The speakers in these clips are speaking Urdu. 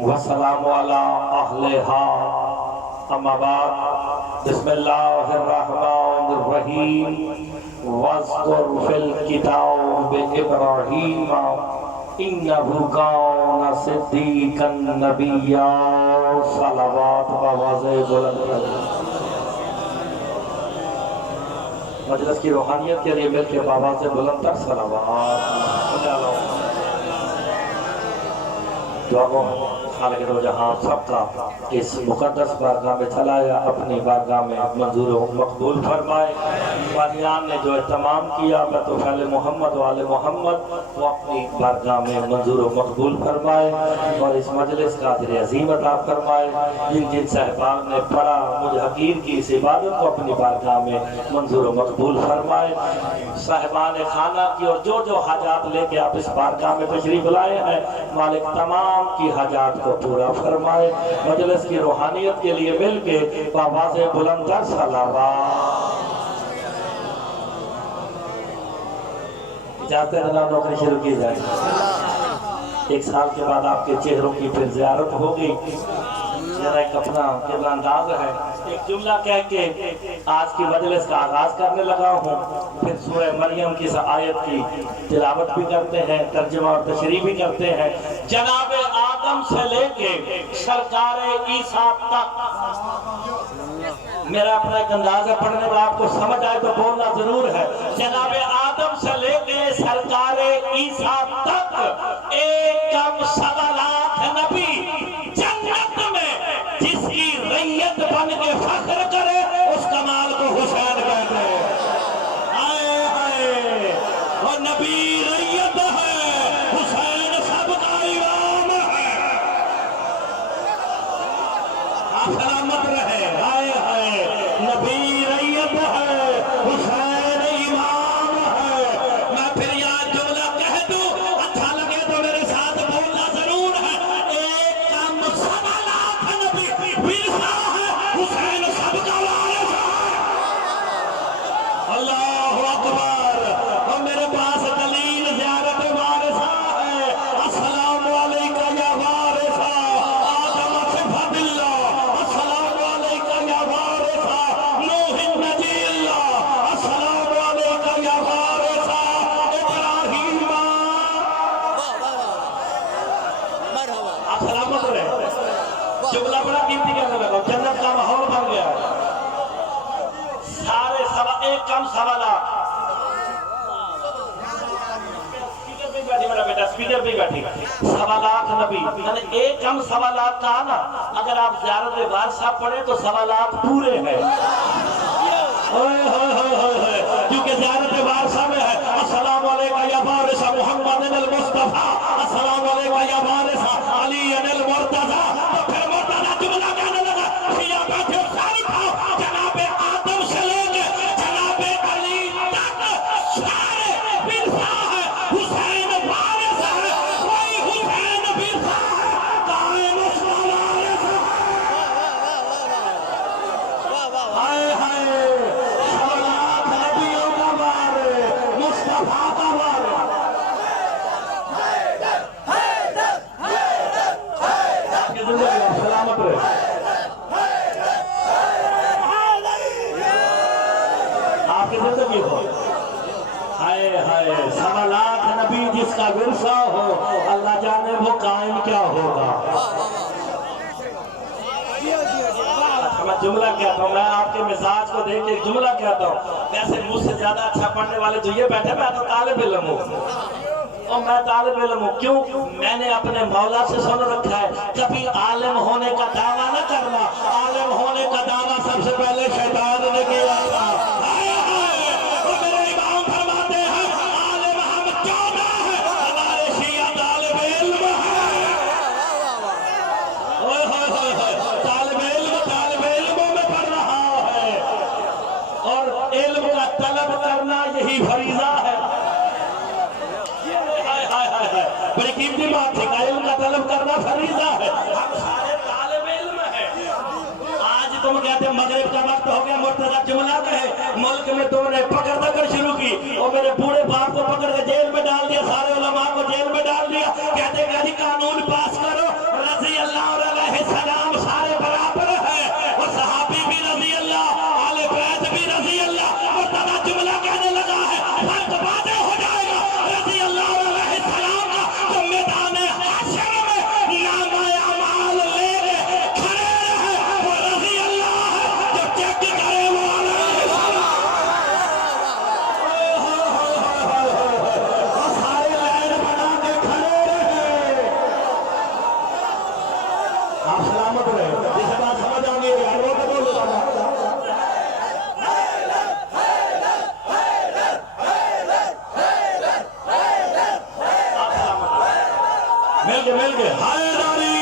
والسلام علی اہلہا اما بعد بسم اللہ الرحمن الرحیم واذکر فی الکتاب ابراہیم انہ کان صدیقا نبیا صلوات و بلند۔ مجلس کی روحانیت کے لیے مل کے بآواز بلند تر صلوات۔ دعا کو خالق دو جہاں سب کا اس مقدس بارگاہ میں چلایا، اپنی بارگاہ میں منظور و مقبول فرمائے۔ بانیان نے جو اہتمام کیا میں تو پہلے محمد و آل محمد وہ اپنی بارگاہ میں منظور و مقبول فرمائے، اور اس مجلس کا اجر عظیم عطا فرمائے۔ جن صاحبان نے پڑھا مجھ حقیر کی اس عبادت کو اپنی بارگاہ میں منظور و مقبول فرمائے۔ صاحبان خانہ کی اور جو حاجات لے کے آپ اس بارگاہ میں تشریف لائے ہیں، مالک تمام کی حاجات کو پورا فرمائے۔ مجلس کی روحانیت کے لیے مل کے بآواز بلند تر صلوات۔ اجازت ہے جناب نوکری شروع کی جائے۔ ایک سال کے بعد آپ کے چہروں کی پھر زیارت ہوگی۔ میرا ایک اپنا قبلہ انداز ہے، ایک جملہ کہہ کے آج کی مجلس کا آغاز کرنے لگا ہوں، پھر سورہ مریم کی آیت کی تلاوت بھی کرتے ہیں، ترجمہ اور تشریح بھی کرتے ہیں۔ جناب آدم سے لے کے سرکار عیسیٰ تک، میرا اپنا ایک انداز ہے پڑھنے میں، آپ کو سمجھ آئے تو بولنا ضرور ہے۔ جناب آدم سے لے کے سرکار عیسیٰ تک 1.25 نبی جنت میں جس کی ریت بن کے فخر کرے اس کمال کو حسین کہتے ہیں۔ آئے آئے وہ نبی ریت ہے، حسین سب کا امام ہے۔ آپ سلامت رہے۔ آئے آئے نبی ریت ہے، حسین امام ہے۔ میں پھر یہاں جملہ کہہ دوں، اچھا لگے تو میرے ساتھ بولنا ضرور ہے۔ 1.25 نبی ورثہ ہے، حسین سب کا وارث ہے۔ اللہ اکبر۔ اور میرے پاس دلیل زیارت وارثہ ہے۔ السلام علیکہ یا وارثہ آدم صفت اللہ، السلام علیکہ یا وارثہ نوح نبی اللہ، السلام علیکہ یا وارثہ ابراہیم۔ آپ سلامت رہے۔ جملہ بڑا قیمتی کہنے لگا، جنت کا ماحول بن گیا۔ سارے ایک کم سوالات، سپیکر بھی بیٹھی میرا بیٹا، سپیکر بھی بیٹھی، سوالات نبی، یعنی ایک کم سوالات کہا نا، اگر آپ زیارت وارثہ پڑھیں تو سوالات پورے ہیں۔ کیونکہ زیارت وارثہ میں ہے السلام علیکہ یا وارثہ محمد المصطفیٰ، السلام علیکہ یا وارثہ علی المرتضیٰ۔ تو پھر مرتضیٰ جملہ کہنے لگا، شیعہ بیٹھے ساری کھاؤ، جناب آدم سے لے کے جناب علی تک سارے ورثہ ہے، حسین وارث ہے، کوئی حسین ورثہ ہے، قائم اس کا وارث ہے۔ ہائے ہائے سوالات نبیوں کا وارث، مصطفیٰ کا وارث۔ آپ کی زندگی آپ سلامت رہے۔ آپ کی زندگی ہو۔ ہائے ہائے سوالات نبی جس کا ورثہ ہو، اللہ جانے وہ قائم کیا ہوگا۔ اچھا میں جملہ کہتا ہوں، میں آپ کے مزاج کو دیکھ کے ایک جملہ کہتا ہوں۔ ویسے مجھ سے زیادہ اچھا پڑھنے والے جو یہ بیٹھے، میں تو طالب علم ہوں، اور میں طالب علم ہوں، کیوں؟ میں نے اپنے مولا سے سن رکھا ہے کبھی عالم ہونے کا دعویٰ نہ کرنا، عالم ہونے کا دعویٰ سب سے پہلے شیطان نے کیا تھا۔ ہائے ہائے وہ میرے امام فرماتے ہیں عالم ہم کیوں نہ ہیں، ہمارے شیعہ طالب علم ہیں۔ اوہ ہوئے ہوئے ہوئے طالب علموں میں پڑھ رہا ہے، اور علم کا طلب کرنا یہی فریضہ ہے۔ بڑی قیمتی بات ہے کہ علم کا طلب کرنا فریضہ ہے۔ ہم سارے طالب علم ہیں۔ آج تم کہتے ہیں مغرب کا وقت ہو گیا، مرتضیٰ جملہ کہے، ملک میں تم نے پکڑ دکڑ شروع کی، اور میرے بوڑھے باپ کو پکڑ کے جیل میں ڈال دیا، سارے علماء کو جیل میں ڈال دیا، کہتے ہیں کہ قانون پاس کرو، رضی اللہ آپ سلامت رہے، جسے بات سمجھ آگے وہ تو بولو مل کے حیداری۔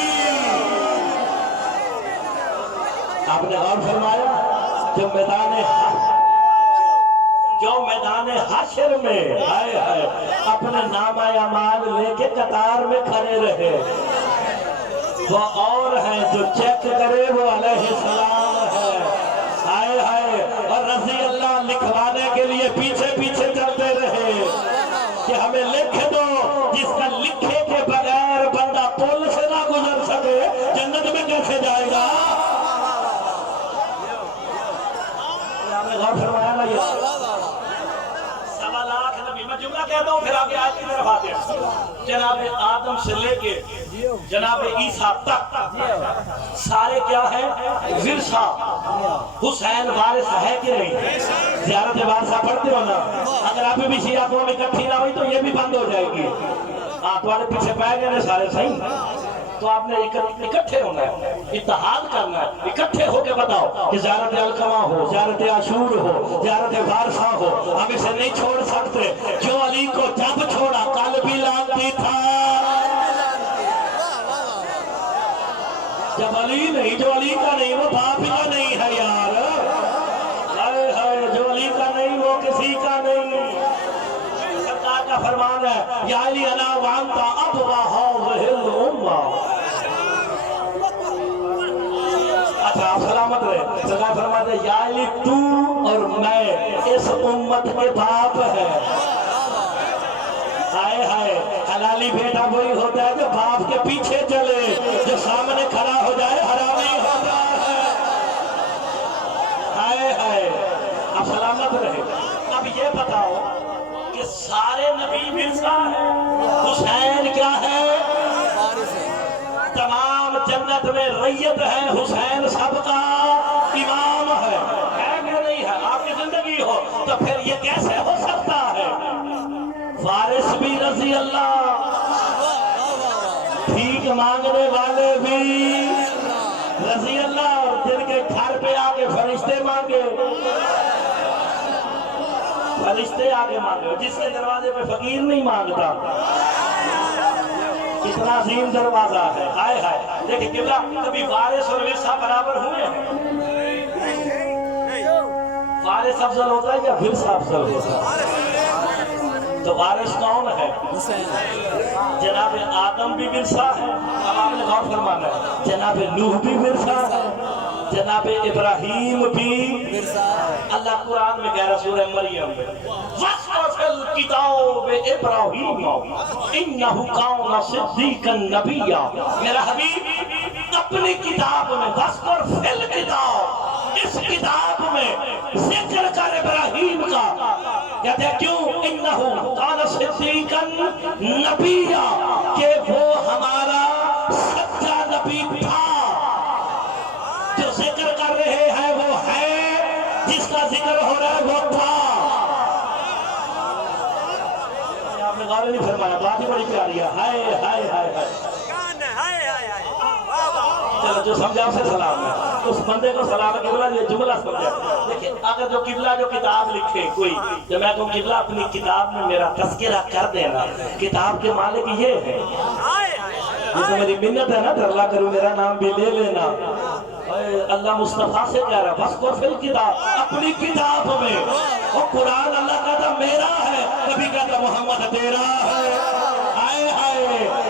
آپ نے غور فرمایا جو میدان حشر میں اپنے نام اعمال لے کے قطار میں کھڑے رہے، وہ اور ہیں جو چیک کرے وہ علیہ السلام ہے۔ اور رضی اللہ لکھوانے کے لیے پیچھے پیچھے چلتے رہے کہ ہمیں لکھ دو، جس کا لکھے کے بغیر بندہ پل سے نہ گزر سکے جنت میں کیسے جائے گا؟ آپ نے غور فرمایا نا؟ یہ 1.25 لاکھ نبی، میں جملہ کہتا ہوں پھر آگے آیت کی طرف آتے ہیں۔ جناب آدم سے لے کے جناب عیسیٰ تک سارے کیا ہیں؟ ورثہ۔ حسین وارث ہے کہ نہیں؟ زیارت وارثہ پڑھتے ہو نا؟ اگر آپ بھی شیعہ قوم اکٹھی نہ ہوئی تو یہ بھی بند ہو جائے گی۔ تمہارے پیچھے پہ گئے سارے صحیح، تو آپ نے اکٹھے ہونا ہے، اتحاد کرنا ہے، اکٹھے ہو کے بتاؤ کہ زیارت القمہ ہو، زیارت عاشور ہو، زیارت وارثہ ہو، ہم اسے نہیں چھوڑ سکتے۔ جو علی کو جب چھوڑا کل بھی لانتی تھا، جب علی نہیں، جو علی کا نہیں وہ باپ کا نہیں ہے یار۔ جو علی کا نہیں وہ کسی کا نہیں۔ سرکار کا فرمان ہے یا علی انا وانتا ابوا هذه الامه۔ اچھا آپ سلامت رہے۔ سرکار فرماتے ہیں یا علی تو اور میں اس امت کے باپ ہے۔ حلالی بیٹا وہی ہوتا ہے جو باپ کے پیچھے چلے، جو سامنے کھڑا ہو جائے حرامی ہوتا ہے۔ آپ سلامت رہے۔ اب یہ بتاؤ کہ سارے نبی ورثہ ہیں، حسین کیا ہے؟ تمام جنت میں ریت ہے، حسین سب کا امام ہے کہ نہیں ہے؟ آپ کی زندگی ہو تو پھر یہ کیسے ہو سکتا ہے؟ وارث بھی رضی اللہ، بھیک مانگنے والے بھی رضی اللہ، اور جن کے گھر پہ آگے فرشتے مانگے، فرشتے آگے مانگے، جس کے دروازے پہ فقیر نہیں مانگتا۔ اتنا عظیم دروازہ ہے۔ دیکھیں قبلہ، کبھی وارث اور ورثہ برابر ہوئے ہیں؟ وارث افضل ہوتا ہے یا ورثہ افضل ہوتا ہے؟ تو وارث کون ہے؟ جناب آدم بھی ورثہ ہے، اب آپ نے غور فرمانا ہے، جناب نوح بھی ورثہ ہے، جناب ابراہیم بھی ورثہ ہے۔ اللہ قرآن میں کہہ رہا سورہ مریم میں وَاذْكُرْ فِي الْكِتَابِ إِبْرَاهِيمَ إِنَّهُ كَانَ صِدِّيقًا نَبِيًّا۔ میرا حبیب اپنی کتاب میں وَاذْكُرْ فِي الْكِتَابِ، اس کتاب میں ذکر کر ابراہیم کا۔ کہتے ہیں کیوں؟ انہو کان صدیقا نبیہ، کہ وہ ہمارا سچا نبی تھا۔ جو ذکر کر رہے ہیں وہ ہے، جس کا ذکر ہو رہا ہے وہ تھا۔ آپ نے غور نہیں فرمایا، بات ہی بڑی پیاری ہے۔ چلو جو سمجھا اسے سلام ہے، اس بندے کو سلام ہے۔ قبلہ یہ جملہ سمجھا، دیکھیں اگر جو قبلہ جو کتاب لکھے کوئی، جب میں کہوں قبلہ اپنی کتاب میں میرا تذکرہ کر دینا، کتاب کے مالک یہ ہے، یہ تو میری منت ہے نا، اللہ کروں میرا نام بھی لے لینا۔ اللہ مصطفیٰ سے کہہ رہا وَاذْكُرْ فِي الْكِتَابِ، اپنی کتاب میں۔ وہ قرآن اللہ کہتا میرا ہے، کبھی کہتا محمد تیرا ہے۔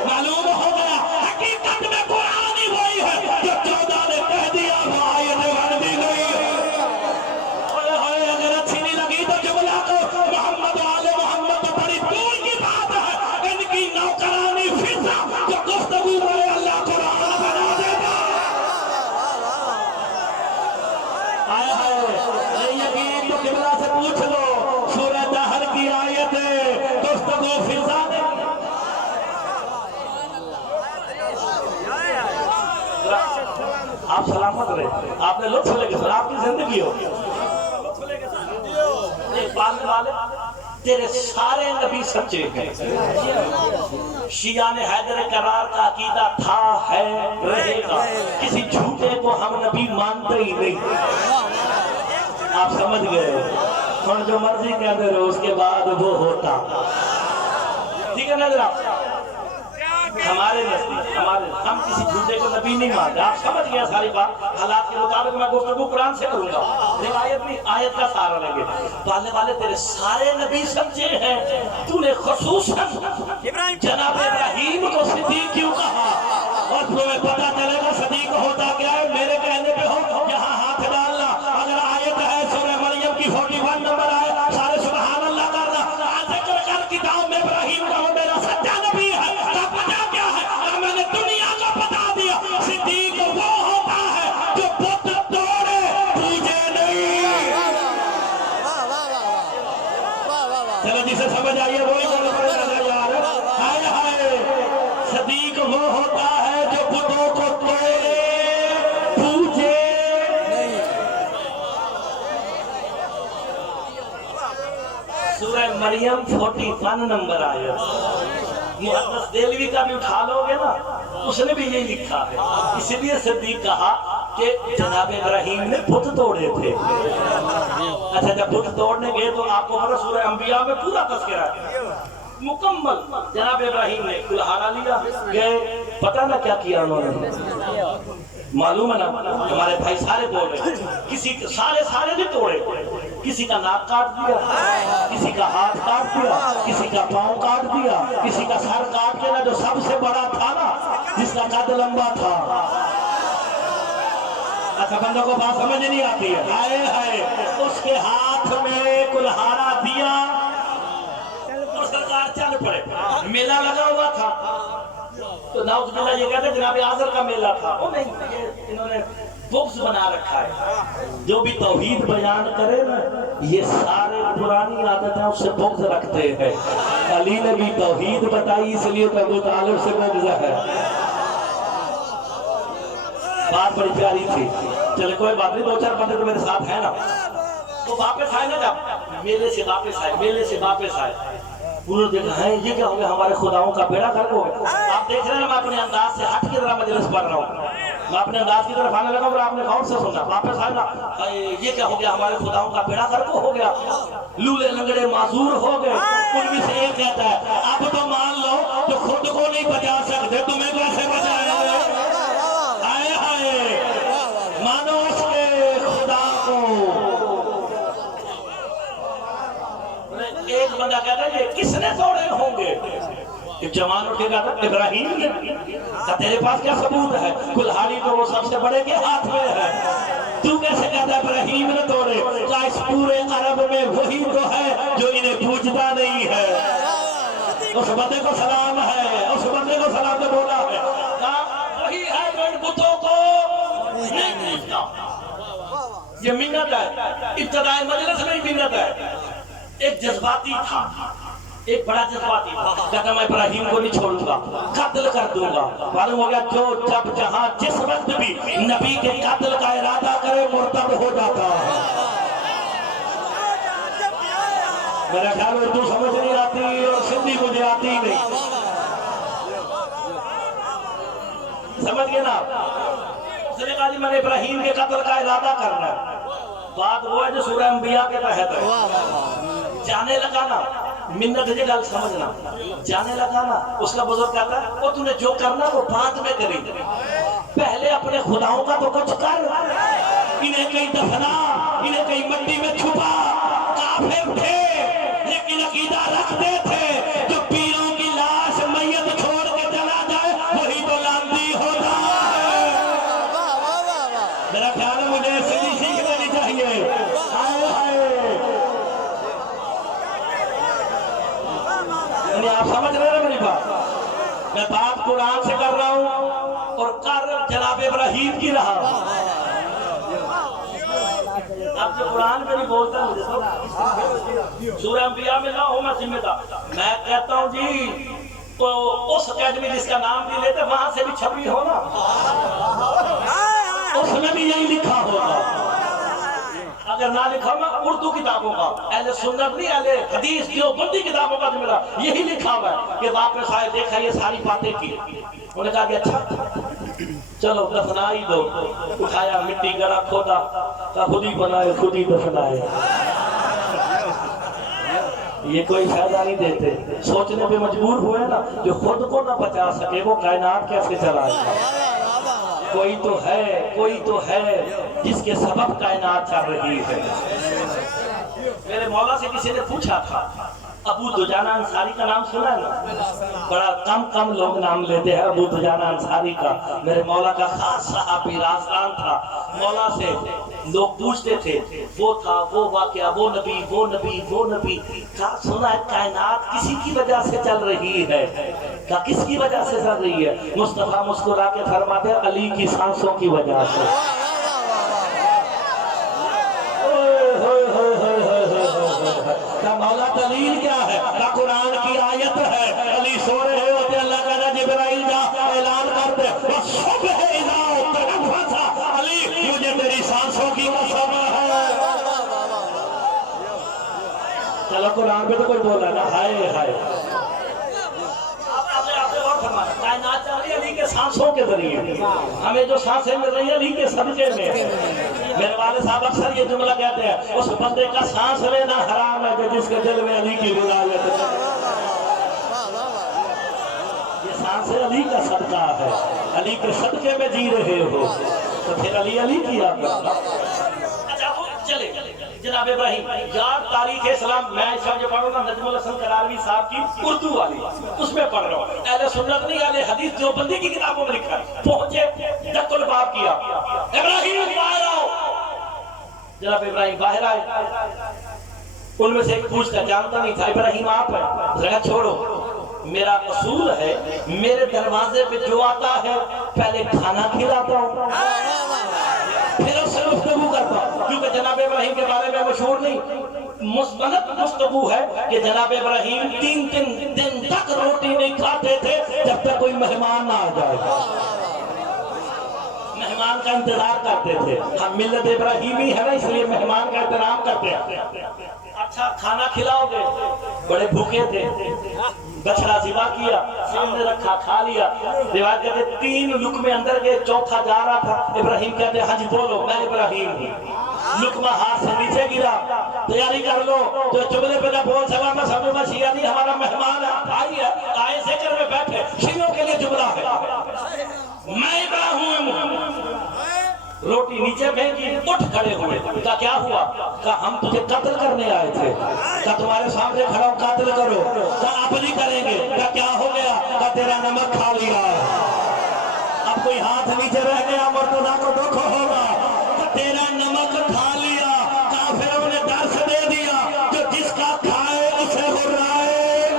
معلوم ہو گیا حقیقت میں قرآن ہی وہی ہے جو 14 نے کہہ دیا، وہ آیت بن بھی گئی۔ اگر اچھی نہیں لگی تو جملہ کو محمد آل محمد بڑی دور کی بات ہے، ان کی نوکرانی فضا جو گفتگو میں اللہ قرآن بنا دیتا۔ یقین تو قبلہ سے پوچھ لو، سورہ دہر کی آیت گفتگو فضا دے۔ آپ سلامت رہے، آپ نے لطف لے کے سلام، آپ کی زندگی ہو ایک پالنے والے، تیرے سارے نبی سچے ہیں۔ شیعہ نے حیدر کرار کا عقیدہ تھا، ہے، رہے گا، کسی جھوٹے کو ہم نبی مانتے ہی نہیں۔ آپ سمجھ گئے؟ اور جو مرضی کہتے رہو، اس کے بعد وہ ہوتا۔ ٹھیک ہے نا جناب؟ ہمارے نزدیک ہم کسی جھوٹے کو نبی نہیں مانتے۔ آپ سمجھ گئے ساری بات؟ حالات کے مطابق میں گفتگو قرآن سے کروں گا، روایت نہیں، آیت کا سہارا لیں گے۔ پالنے والے تیرے سارے نبی سمجھے ہیں، تو نے خصوصاً جناب ابراہیم کو صدیق کیوں کہا؟ اور تمہیں پتہ چلے گا صدیق ہوتا کیا ہے؟ میرے کہنے پہ ہو یہاں ہاتھ ڈالنا، اگر آیت ہے سورہ مریم کی 41 نمبر آئے، سارے سبحان اللہ کرنا، ذکر کر کتاب میں ابراہیم کا ہو میرا سچا نبی ہے۔ صدیق وہ ہوتا ہے جو بت توڑے پوجے نہیں۔ چلو جسے سمجھ آئیے وہی بولو پڑے یار، ہائے ہائے، صدیق وہ ہوتا ہے جو بتوں کو توڑے پوجے نہیں۔ سورہ مریم 41 نمبر آیا، محدث دہلوی کا بھی اٹھا لو گے نا، اس نے بھی یہی لکھا ہے۔ اس لیے صدیق کہا کہ جناب ابراہیم نے بت توڑے تھے۔ اچھا جب بت توڑنے گئے تو آپ کو سورہ انبیاء میں پورا تذکرہ ہے مکمل۔ جناب ابراہیم نے کلہاڑا لیا، گئے، پتہ نہ کیا کیا انہوں نے، معلوم ہے نا؟ ہمارے بھائی سارے توڑ رہے، کسی سارے بھی توڑے، کسی کا ناک کاٹ دیا، کسی کا ہاتھ کاٹ دیا، کسی کا پاؤں کاٹ دیا، کسی کا سر کاٹ کے نا جو سب سے بڑا تھا نا، جس کا قد لمبا تھا۔ اچھا بندوں کو بات سمجھ نہیں آتی ہے، ہائے ہائے، اس کے ہاتھ میں کلہاڑا دیا اور سرکار چل پڑے۔ میلہ لگا ہوا تھا تو ناؤز باللہ یہ کہتے ہیں جناب آذر کا میلہ تھا، وہ نہیں، انہوں نے بغض بنا رکھا ہے۔ جو بھی توحید بیان کرے نا، یہ سارے پرانی عادتیں اس سے بغض رکھتے ہیں۔ علی نے بھی توحید بتائی، اس لیے تو ابو طالب سے بغض ہے۔ بات بڑی پیاری تھی، چلے کوئی بات نہیں، 2-4 بندے تو میرے ساتھ ہیں نا، تو واپس آئے نا، جب میلے سے واپس آئے، انہوں نے دیکھا ہے یہ کیا ہو گیا، ہمارے خداؤں کا بیڑا غرق ہو گیا۔ آپ دیکھ رہے ہیں میں اپنے انداز سے ہٹ کے ذرا مجلس پڑھ رہا ہوں، میں اپنے انداز کی طرف آنے لگا اور آپ نے غور سے سنا۔ واپس آئے نا، یہ کیا ہو گیا، ہمارے خداؤں کا بیڑا غرق ہو گیا، لولے لنگڑے معذور ہو گئے۔ ان میں سے ایک کہتا ہے اب تو مان لو جو خود کو نہیں بچا سکتے تمہیں کیسے بچائیں گے؟ ہائے ہائے، مانو اس کے خدا کو۔ ایک بندہ کہتا ہے یہ کس نے توڑے ہوں گے؟ ایک جوان اٹھے گا تھا، ابراہیم نے کہا تیرے پاس کیا ثبوت ہے؟ کلہاڑی تو وہ سب سے بڑے کے ہاتھ میں ہے، تو کیسے کہتا ہے ابراہیم نے توڑے؟ کیا اس پورے عرب میں وہی تو ہے جو انہیں پوجتا نہیں ہے؟ اس بندے کو سلام ہے، اس بندے کو سلام نے بولا ہے، وہی ہے جو ان بتوں کو نہیں پوجتا۔ یہ منت ہے، ابتدائی مجلس میں ہی منت ہے۔ ایک جذباتی تھا، ایک بڑا جذباتی تھا، کہتا میں ابراہیم کو نہیں چھوڑوں گا، قتل کر دوں گا۔ معلوم ہو گیا جو جب جہاں جس وقت بھی نبی کے قتل کا ارادہ کرے مرتد ہو جاتا ہے۔ میرا خیال اردو سمجھ نہیں آتی اور سندھی مجھے آتی ہی نہیں، سمجھ گئے نا؟ اس نے کہا جی میں نے ابراہیم کے قتل کا ارادہ کرنا ہے۔ بات وہ ہے جو سورہ انبیاء کے تحت ہے۔ جانے لگا نا، منت جی گل سمجھنا، جانے لگا نا، اس کا بزرگ کہتا ہے وہ تُنے جو کرنا وہ بعد میں کریں، پہلے اپنے خداؤں کا تو کچھ کر، انہیں کہیں دفنا، انہیں کہیں مٹی میں چھپا۔ کافر تھے لیکن عقیدہ رکھتے تھے جو پیروں کی لاش میت چھوڑ کے چلا جائے وہی تو لانتی ہوتا ہے۔ میرا خیال ہے مجھے سیدھی سیکھ لینی چاہیے۔ آپ سمجھ رہے ہیں میری بات؟ میں بات قرآن سے کر رہا ہوں اور کر جناب ابراہیم کی رہا ہوں۔ اب جو قرآن میں نہیں بولتا مجھے سورہ انبیاء میں نہ ہو میں ذمہ دار، میں کہتا ہوں جی تو اس اکیڈمی جس کا نام نہیں لیتے وہاں سے بھی چھپی ہو نا، اس میں بھی یہی لکھا ہوگا، اگر نہ لکھا میں اردو کتابوں کا، اہل سنت نہیں، اہل حدیث دیوبندی کتابوں کا جملہ یہی لکھا ہوا ہے کہ واپس آئے دیکھا یہ ساری باتیں کی، انہوں نے کہا کہ اچھا چلو دفنا ہی دو، اٹھایا مٹی گڑا کھودا، کہا خود ہی بنائے خود ہی دفنائے، یہ کوئی فائدہ نہیں دیتے، سوچنے پہ مجبور ہوئے نا، جو خود کو نہ بچا سکے وہ کائنات کیسے چلائے گا؟ کوئی تو ہے جس کے سبب کائنات چل رہی ہے۔ میرے مولا سے کسی نے پوچھا تھا، ابو دجانہ انصاری کا نام سنا ہے نا؟ بڑا کم لوگ نام لیتے ہیں ابو دجانہ انصاری کا، میرے مولا کا خاص صحابی رازدان تھا، مولا سے لوگ پوچھتے تھے، وہ تھا وہ واقعہ، وہ نبی، کہا سنا ہے کائنات کسی کی وجہ سے چل رہی ہے، کہا کس کی وجہ سے چل رہی ہے؟ مصطفیٰ مسکرا کے فرماتے ہیں علی کی سانسوں کی وجہ سے۔ مولا دلیل کیا ہے؟ کہا قرآن کی آیت ہے، علی سو رہے ہوتے اللہ کہنا جبرائیل جا اعلان کرتے وَالصُّبْحِ إِذَا تَنَفَّسَ، علی مجھے تیری سانسوں کی قسم ہے۔ چلو قرآن پہ تو کوئی بولا نا، ہائے ہائے، کائنات چل رہی ہے علی کے سانسوں کے ذریعے، ہمیں جو سانسیں مل رہی ہیں علی کے صدقے میں۔ میرے والد صاحب اکثر یہ جملہ کہتے ہیں، اس بندے کا سانس لینا حرام ہے کہ جس کے دل میں علی کی ولایت ہے۔ یہ سانس علی کا صدقہ ہے، علی کے صدقے میں جی رہے ہو تو پھر علی کیا کرنا۔ اچھا وہ چلے جناب ابراہیم یار تاریخ اسلام، میں اس وقت جو پڑھ رہا ہوں نجم الحسن قراروی صاحب کی اردو والی، اس میں پڑھ رہا ہوں، اہل سنت نہیں اہل حدیث دیوبندی کی کتابوں میں لکھا ہے۔ پہنچے دق الباب کیا، ابراہیم باہر آؤ، جناب ابراہیم باہر آئے، ان میں سے ایک پوچھتا جانتا نہیں تھا ابراہیم آپ ہیں، ذرا چھوڑو، میرا اصول ہے میرے دروازے پہ جو آتا ہے پہلے کھانا کھلاتا ہوں پھر اس سے گفتگو کرتا ہوں، کیونکہ جناب ابراہیم کے بارے میں مشہور نہیں مثبت گفتگو ہے کہ جناب ابراہیم 3 دن تک روٹی نہیں کھاتے تھے جب تک کوئی مہمان نہ آ جائے، مہمان کا انتظار کرتے تھے۔ ہم ملت ابراہیمی ہے نا، اس لیے مہمان کا احترام کرتے ہیں۔ اچھا کھانا کھلاؤ گے؟ بڑے بھوکے تھے، بچڑا ذبح کیا، سامنے رکھا، کھا لیا، روایت کہتے 3 لقمے اندر گئے، چوتھا جا رہا تھا، ابراہیم کہتے ہاں جی بولو میں ابراہیم ہوں، لقمہ ہاتھ سے نیچے گرا، تیاری کر لو، تو جملے پہ نہ بول سکا میں سمجھ میں شیعہ نہیں، ہمارا مہمان ہے، بھائی ہے، آئے ذکر میں بیٹھے، شیعوں کے لیے جملہ ہے، میں ابراہیم ہوں، روٹی نیچے پھینکی، اٹھ کھڑے ہوئے، کہا کیا ہوا؟ کہا ہم تجھے قتل کرنے آئے تھے، کہا تمہارے سامنے کھڑا ہوں قتل کرو، کہا اب نہیں کریں گے، کہا کیا ہو گیا؟ کہا تیرا نمک کھا لیا، اب کوئی ہاتھ نیچے رہ گیا مرتضیٰ کو دکھ ہوگا، کہا تیرا نمک کھا لیا، کافروں نے درس دے دیا جو جس کا کھائے اسے ہرائے،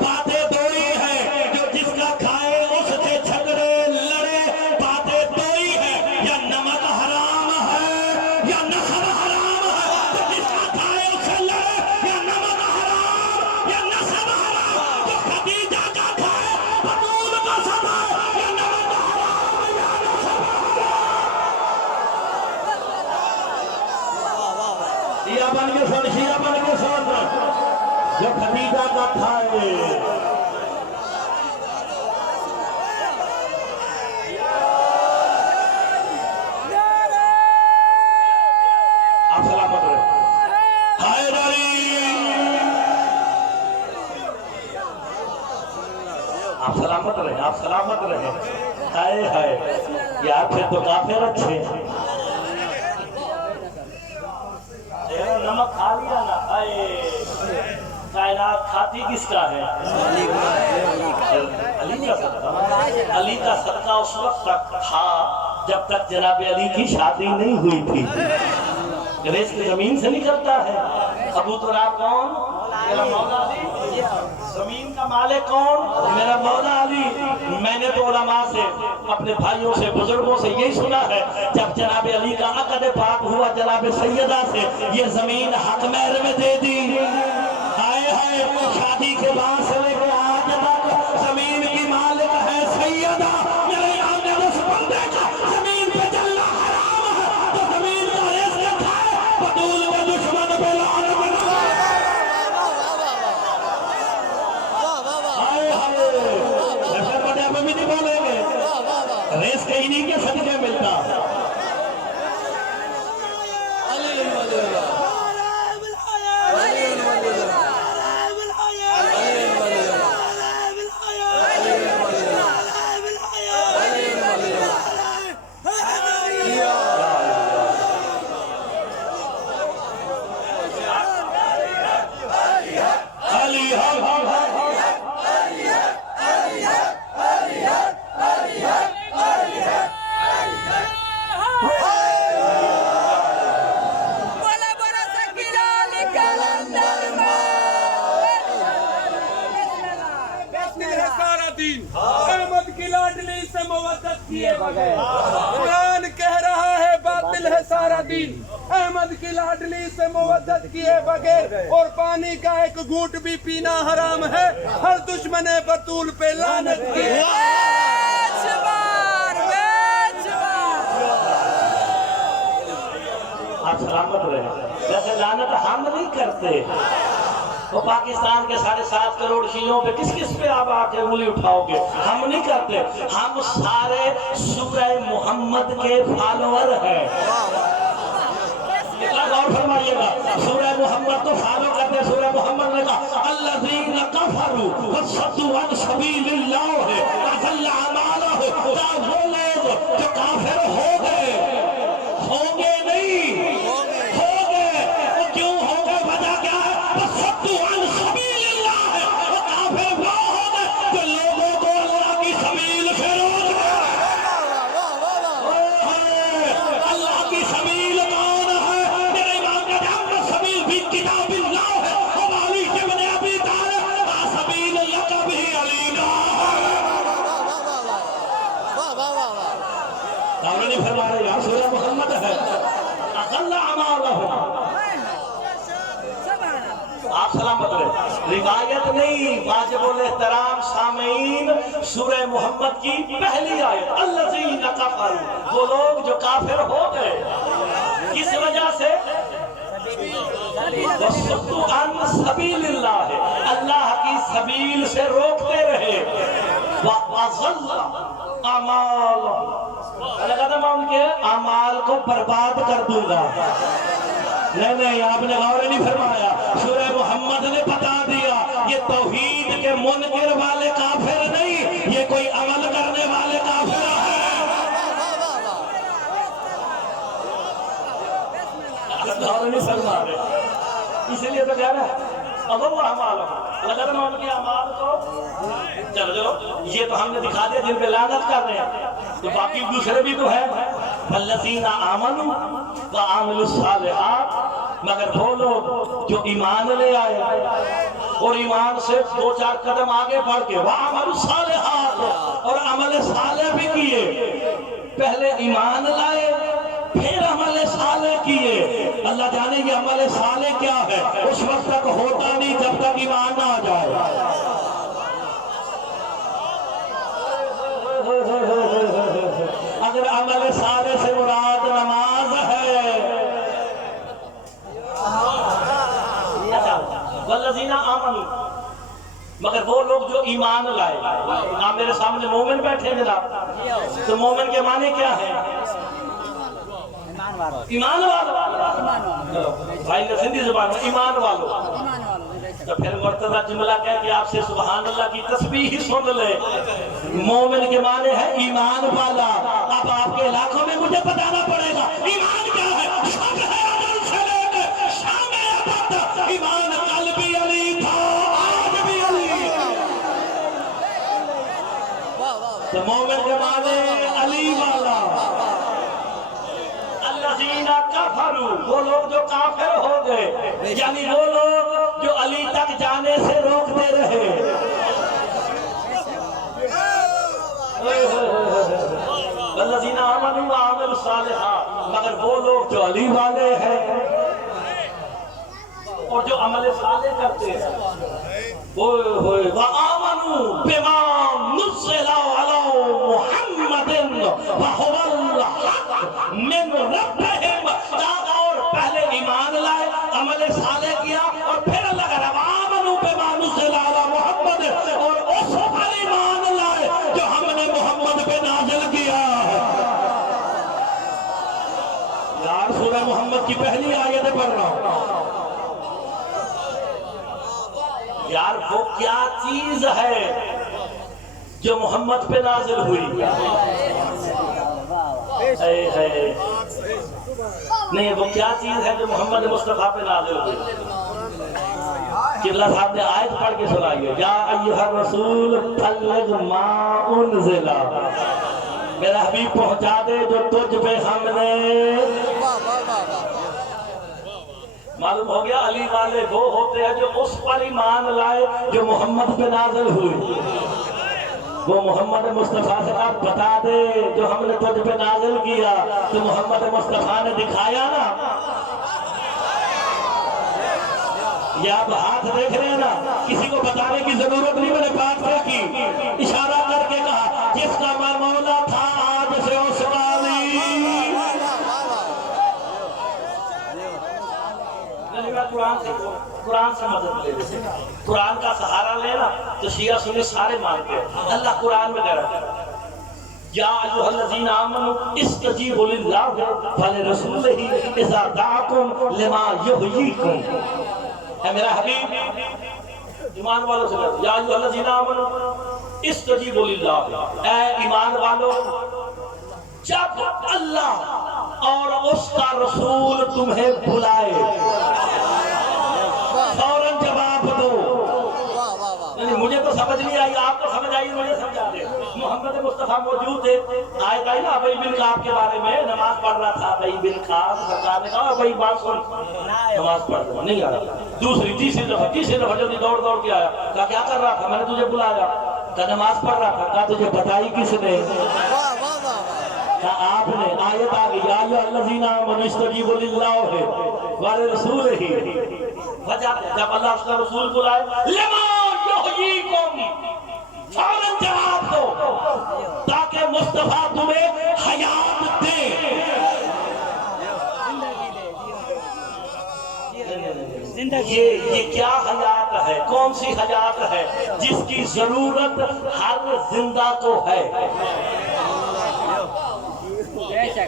باتیں دو ہی ہیں جو جس کا کھائے اس سے جھگڑے لڑے، باتیں دو ہی ہیں یا نمک حرام ہے یا نسب حرام ہے، جو جس کا کھائے اسے لڑے یا نمک حرام یا نسب حرام، جو خدیجہ کا کھائے بطول کا سمائے یا نمک حرام یا نسب حرام۔ شیعہ بن کے سن، شیعہ بن کے سن، جو خدیجہ کا کھائے، آپ سلامت رہے، حیدری، آپ سلامت رہے، آپ سلامت رہے، ہائے ہائے یار پھر تو کافر اچھے، نمک کھا لیا نا، ہائے کائنات کھاتی کس کا ہے؟ علی کا صدقہ، علی کا صدقہ اس وقت تک تھا جب تک جناب علی کی شادی نہیں ہوئی تھی، رزق زمین سے نکلتا ہے، ابو تراب کون؟ میرا مولا علی، زمین کا مالک کون؟ میرا مولا علی۔ میں نے تو علماء سے اپنے بھائیوں سے بزرگوں سے یہی سنا ہے جب جناب علی کا عقد پاک ہوا جناب سیدہ سے یہ زمین حق مہر میں دے دی، ہائے ہائے شادی کے بعد سے لے کے آج تک زمین کی مالک ہے سیدہ، میرے آنے اس بندے کا زمین پہ چلنا حرام ہے، تو زمین کا رزق کھائے بطول کا دشمن اس کے انہی کے صدقے ملتا احمد کی لاڈلی سے مودت کیے بغیر قرآن کہہ رہا ہے باطل ہے سارا دین احمد کی لاڈلی سے مودت کیے بغیر اور پانی کا ایک گھونٹ بھی پینا حرام ہے ہر دشمن بطول پہ لعنت کی آپ سلامت رہے ویسے لعنت ہم نہیں کرتے وہ پاکستان کے 7.5 کروڑ شیعوں پہ کس پہ آپ آ کے انگلی اٹھاؤ گے ہم نہیں کرتے ہم سارے سورہ محمد کے فالوور ہیں غور فرمائیے گا سورہ محمد تو فالو کرتے سورہ محمد نے کہا الذین کفروا وصدوا عن سبیل اللہ وضل اعمالهم وہ لوگ جو کافر ہو گئے ہوں گے نہیں آپ سلامت رہے روایت نہیں واجب الاحترام سامعین سورہ محمد کی پہلی آیت الذین کفروا وہ لوگ جو کافر ہو گئے کس وجہ سے وصدوا عن سبیل اللہ اللہ کی سبیل سے روکتے رہے وَأَضَلَّ أَعْمَالَهُمْ اللہ کہتا میں ان کے اعمال کو برباد کر دوں گا نہیں آپ نے غور نہیں فرمایا سورہ محمد نے بتا دیا یہ توحید کے منکر والے کافر نہیں یہ کوئی عمل کرنے والے کافر ہیں غور نہیں فرما رہے اس لیے تو کہہ رہا ہے اللہ اگر میں ان کے اعمال کو چلو یہ تو ہم نے دکھا دیا جن پہ لعنت کر رہے ہیں تو باقی دوسرے بھی تو ہیں فالذین آمنوا وعملوا الصالحات مگر وہ لوگ جو ایمان لے آئے اور ایمان سے 2-4 قدم آگے بڑھ کے وعملوا الصالحات اور عمل صالح بھی کیے پہلے ایمان لائے پھر عمل صالح کیے اللہ جانے یہ عمل صالح کیا ہے اس وقت تک ہوتا نہیں جب تک ایمان نہ آ جائے اگر عمل صالح سے مراد نماز ہے والذین آمنوا مگر وہ لوگ جو ایمان لائے آپ میرے سامنے مومن بیٹھے جناب تو مومن کے معنی کیا ہے ایمان والو بھائی نے سندھی زبان میں ایمان والو تو پھر مرتضی جملہ کہہ کہ آپ سے سبحان اللہ کی تسبیح ہی سن لے مومن کے معنی ہے ایمان والا اب آپ کے علاقوں میں مجھے بتانا پڑے گا ایمان کیا ہے شب ہے عدل سے لے کے شام ابد ایمان قلبی علی تھا آج بھی علی تو مومن کے معنی علی والا الذین کفروا وہ لوگ جو کافر ہو گئے یعنی وہ لوگ جو علی تک جانے سے روکتے رہے الذین آمنوا وعملوا الصالحات مگر وہ لوگ جو علی والے ہیں اور جو عمل صالح کرتے ہیں وآمنوا بما نزل علی محمد وهو الحق من ربهم اور پہلے ایمان لائے عمل صالح کیا اور پھر اللہ کا وآمنوا بما نزل علی محمد اور اس پر ایمان لائے جو ہم نے محمد پہ نازل کیا ہے محمد کی پہلی آیتیں پڑھ رہا ہوں. یار وہ کیا چیز ہے جو محمد پہ نازل ہوئی؟ نہیں، وہ کیا چیز ہے جو محمد مصطفیٰ پہ نازل ہوئی؟ قبلہ صاحب نے آیت پڑھ کے سنائیے، یا ایھا الرسول بلغ ما انزل، میرا حبیب پہنچا دے جو تجھ پہ ہم نے. معلوم ہو گیا علی والے وہ ہوتے ہیں جو اس پر ایمان لائے جو محمد پہ نازل ہوئی. وہ محمد مصطفیٰ سے آپ بتا دے جو ہم نے تجھ پہ نازل کیا تو محمد مصطفیٰ نے دکھایا نا. یہ آپ ہاتھ دیکھ رہے ہیں نا، کسی کو بتانے کی ضرورت نہیں، میں نے بات سے کی، اشارہ کر کے کہا جس کا میں مولا تھا آج سے اس کا علی. قرآن سے مدد لے لیتے، قرآن کا سہارا لینا تو شیعہ سنی سارے مانتے ہیں. اللہ قرآن میں کہہ رہا ہے یا ایھا الذین آمنوا استجیبوا للہ ولرسولہ اذا دعاکم لما یحییکم. اے میرا حبیب ایمان والوں سے کہتا یا ایھا الذین آمنوا استجیبوا للہ، اے ایمان والوں جب اللہ اور اس کا رسول تمہیں بلائے فوراً جواب دو. مجھے تو سمجھ نہیں آئی، آپ کو سمجھ آئی، مجھے سمجھا دے. محمد مصطفیٰ موجود تھے، آیت آئی نا ابی بن کعب کے بارے میں، نماز پڑھ رہا تھا ابی بن کعب، سرکار نے کہا ابی بات سن، نماز پڑھ رہا نہیں آ رہا. دوسری تیسری دفعہ جلدی دوڑ کے آیا، کہا کیا کر رہا تھا؟ میں نے تجھے بلایا. کہا نماز پڑھ رہا تھا. کہا تجھے بتائی کس نے؟ کہا آپ نے. آیت آ گئی یا ایھا الذین آمنوا استجیبوا للہ ولرسولہ. وجہ جب اللہ اس کا رسول بلائے لما یحییکم، فوراً جواب دو تاکہ مصطفیٰ تمہیں حیات دے. یہ کیا حیات ہے؟ کون سی حیات ہے جس کی ضرورت ہر زندہ کو ہے؟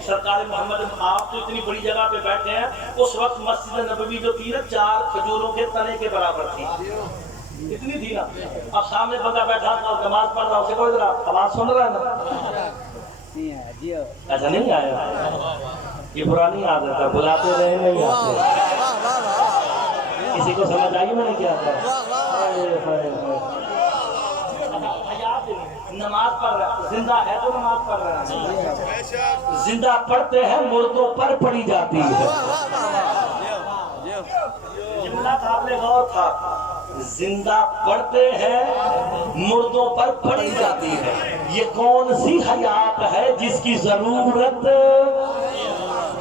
سرکار محمد، آپ تو اتنی بڑی جگہ پہ بیٹھے ہیں، اس وقت مسجد نبوی جو تھی نا 4 کھجوروں کے تنے کے برابر تھی، اتنی تھی نا. اب سامنے بندہ بیٹھا تھا نماز پڑھ رہا، اسے کوئی ذرا آواز سن رہا ہے نا؟ ایسا نہیں آیا، یہ پرانی عادت ہے، بلاتے رہے نہیں آتے. کسی کو سمجھ آئی میں نے کیا تھا؟ نماز پڑھ رہا ہے، زندہ ہے تو نماز پڑھ رہا ہے. زندہ پڑھتے ہیں، مردوں پر پڑھی جاتی ہے. جملہ قابل غور تھا، زندہ پڑھتے ہیں مردوں پر پڑھی جاتی ہے. یہ کون سی حیات ہے جس کی ضرورت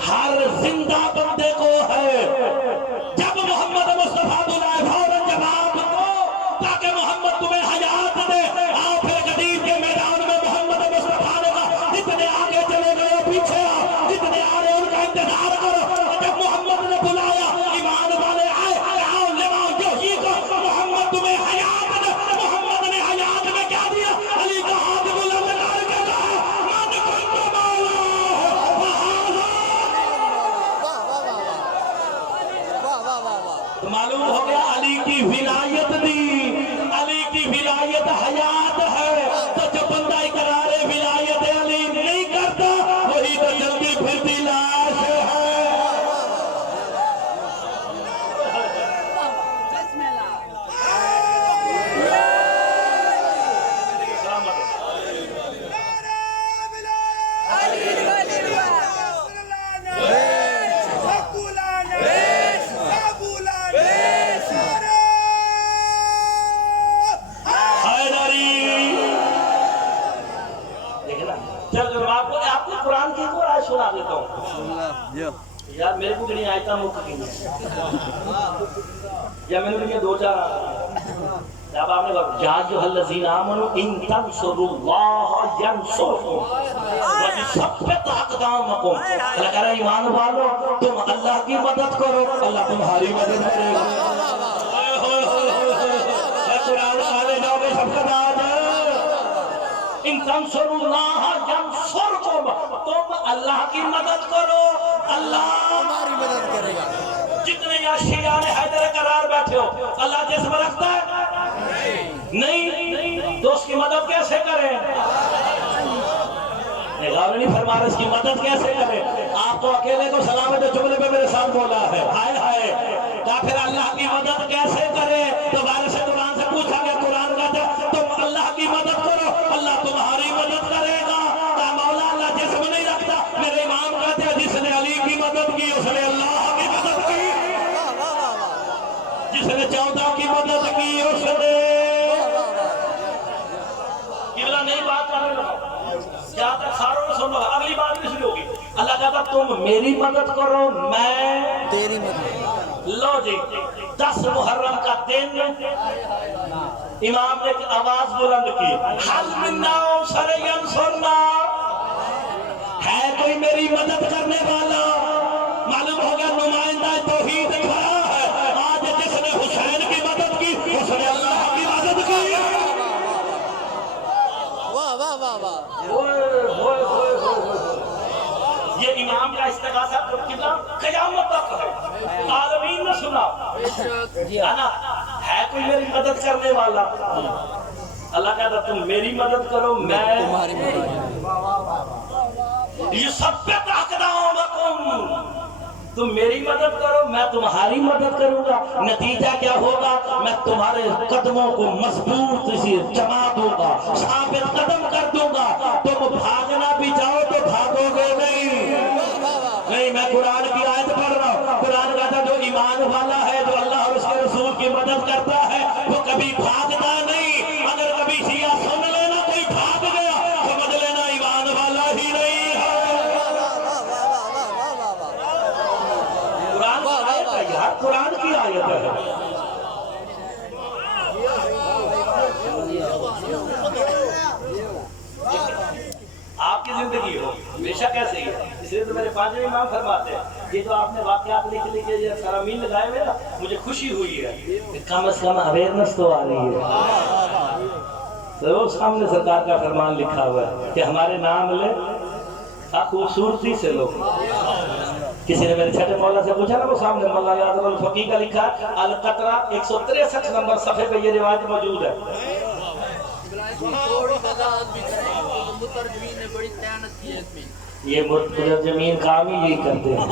ہر زندہ بندے کو ہے؟ جب محمد مصطفیٰ بلائے فوراً جواب دو تاکہ محمد تمہیں حیات دے. آپ غدیر کے میدان میں محمد مصطفیٰ نے کہا جتنے آگے چلے گئے پیچھے آ، جتنے آ رہے ان کا انتظار کرو. جب محمد نے بلایا ایمان والے آئے، آؤ لما یحییکم، محمد تمہیں حیات دے. محمد نے حیات میں کیا دیا؟ علی کا ہاتھ بلند کر کے کہا من کنت مولا. تو معلوم ہو گیا علی کی ولایت دی، علی کی ولایت حیات ہے. تو جو بندہ اقرار ولایت علی نہیں کرتا وہی تو جلدی پھرتی لاش ہے. چل آپ کو قرآن کی ایک اور آیت سنا دیتا ہوں. یار میرے کو کہیں آیتاں مک گئی یا میں نے دو چار جب آپ نے کہا یا ایھا الذین آمنوا ان تنصروا اللہ ینصرکم ویثبت اقدامکم. اللہ کہہ رہا ہے ایمان والو تم اللہ کی مدد کرو، اللہ تمہاری مدد کرے گا. قرآن والے جاؤ گے سب کا داد ان تنصروا اللہ ینصرکم، تم اللہ کی مدد کرو اللہ اللہ جسم رکھتا ہے؟ نہیں، تو اس کی مدد کیسے کریں؟ غور نہیں فرما رہے، اس کی مدد کیسے کریں؟ آپ تو اکیلے کو سلامت جملے پہ میرے ساتھ بولا ہے، ہائے ہائے، کافر اللہ کی مدد کیسے کرے؟ تو وارث قرآن سے پوچھا گیا، قرآن کہتا ہے تم اللہ کی مدد کرو، اللہ تمہاری مدد کرے گا۔ کہا مولا اللہ جسم نہیں رکھتا، میرے امام کہتے ہیں جس نے علی کی مدد کی اس نے اللہ کی مدد کی، جس نے 14 کی مدد کی اس نے قبلہ نہیں بات کرنے لگا، جہاں تک ساروں نے سنو، اگلی بات بھی شروع ہوگی۔ اللہ کہتا تم میری مدد کرو، میں تیری مدد۔ لو جی 10 محرم کا دن امام نے آواز بلند کی، حل منا سر ینصرنا، ہے کوئی میری مدد کرنے والا؟ معلوم ہو گیا نمائندہ توحید کھڑا ہے، آج جس نے حسین کی مدد کی اس نے اللہ کی مدد کی۔ واہ واہ واہ واہ، یہ امام کا استغاثہ قبلہ قیامت تک ہے، عالمین نے سنا ہے نا، ہے کوئی میری مدد کرنے والا؟ اللہ کہتا تم میری مدد کرو، میں تمہاری مدد۔ یثبت اقدامکم، تم میری مدد کرو میں تمہاری مدد کروں گا، نتیجہ کیا ہوگا؟ میں تمہارے قدموں کو مضبوط سے جما دوں گا، ثابت قدم کر دوں گا، تم بھاگنا بھی جاؤ تو بھاگو گے نہیں، میں قرآن کی آیت پڑھ رہا ہوں، قرآن کہتا جو ایمان والا ہے، جو اللہ اور اس کے رسول کی مدد کرتا ہے، وہ کبھی بھاگتا نہیں۔ اگر کبھی شیعہ سن لینا کوئی بھاگ گیا، سمجھ لینا ایمان والا ہی نہیں ہے۔ قرآن کی آیت ہے یار، قرآن کی آیت ہے۔ آپ کی زندگی ہو بے شک ایسے ہی ہے، اس لیے تو میرے پانچویں امام فرماتے ہیں یہ جو آپ نے واقعات لکھے یہ سرامین لگائے ہوئے نا، مجھے خوشی ہوئی ہے، کم از کم اویئرنس تو آ رہی ہے۔ ضرور سامنے سرکار کا فرمان لکھا ہوا ہے کہ ہمارے نام لے خوبصورتی سے لوگ۔ کسی نے میرے چھٹے مولا سے پوچھا نا، وہ سامنے مولا اعظم الفقی کا لکھا ہے القطرہ 163 نمبر صفحے پہ یہ روایت موجود ہے۔ تھوڑی وضاحت بھی کریں، مترجمین نے بڑی خیانت کی ہے اس میں۔ یہ مترجمین کام ہی یہی کرتے ہیں،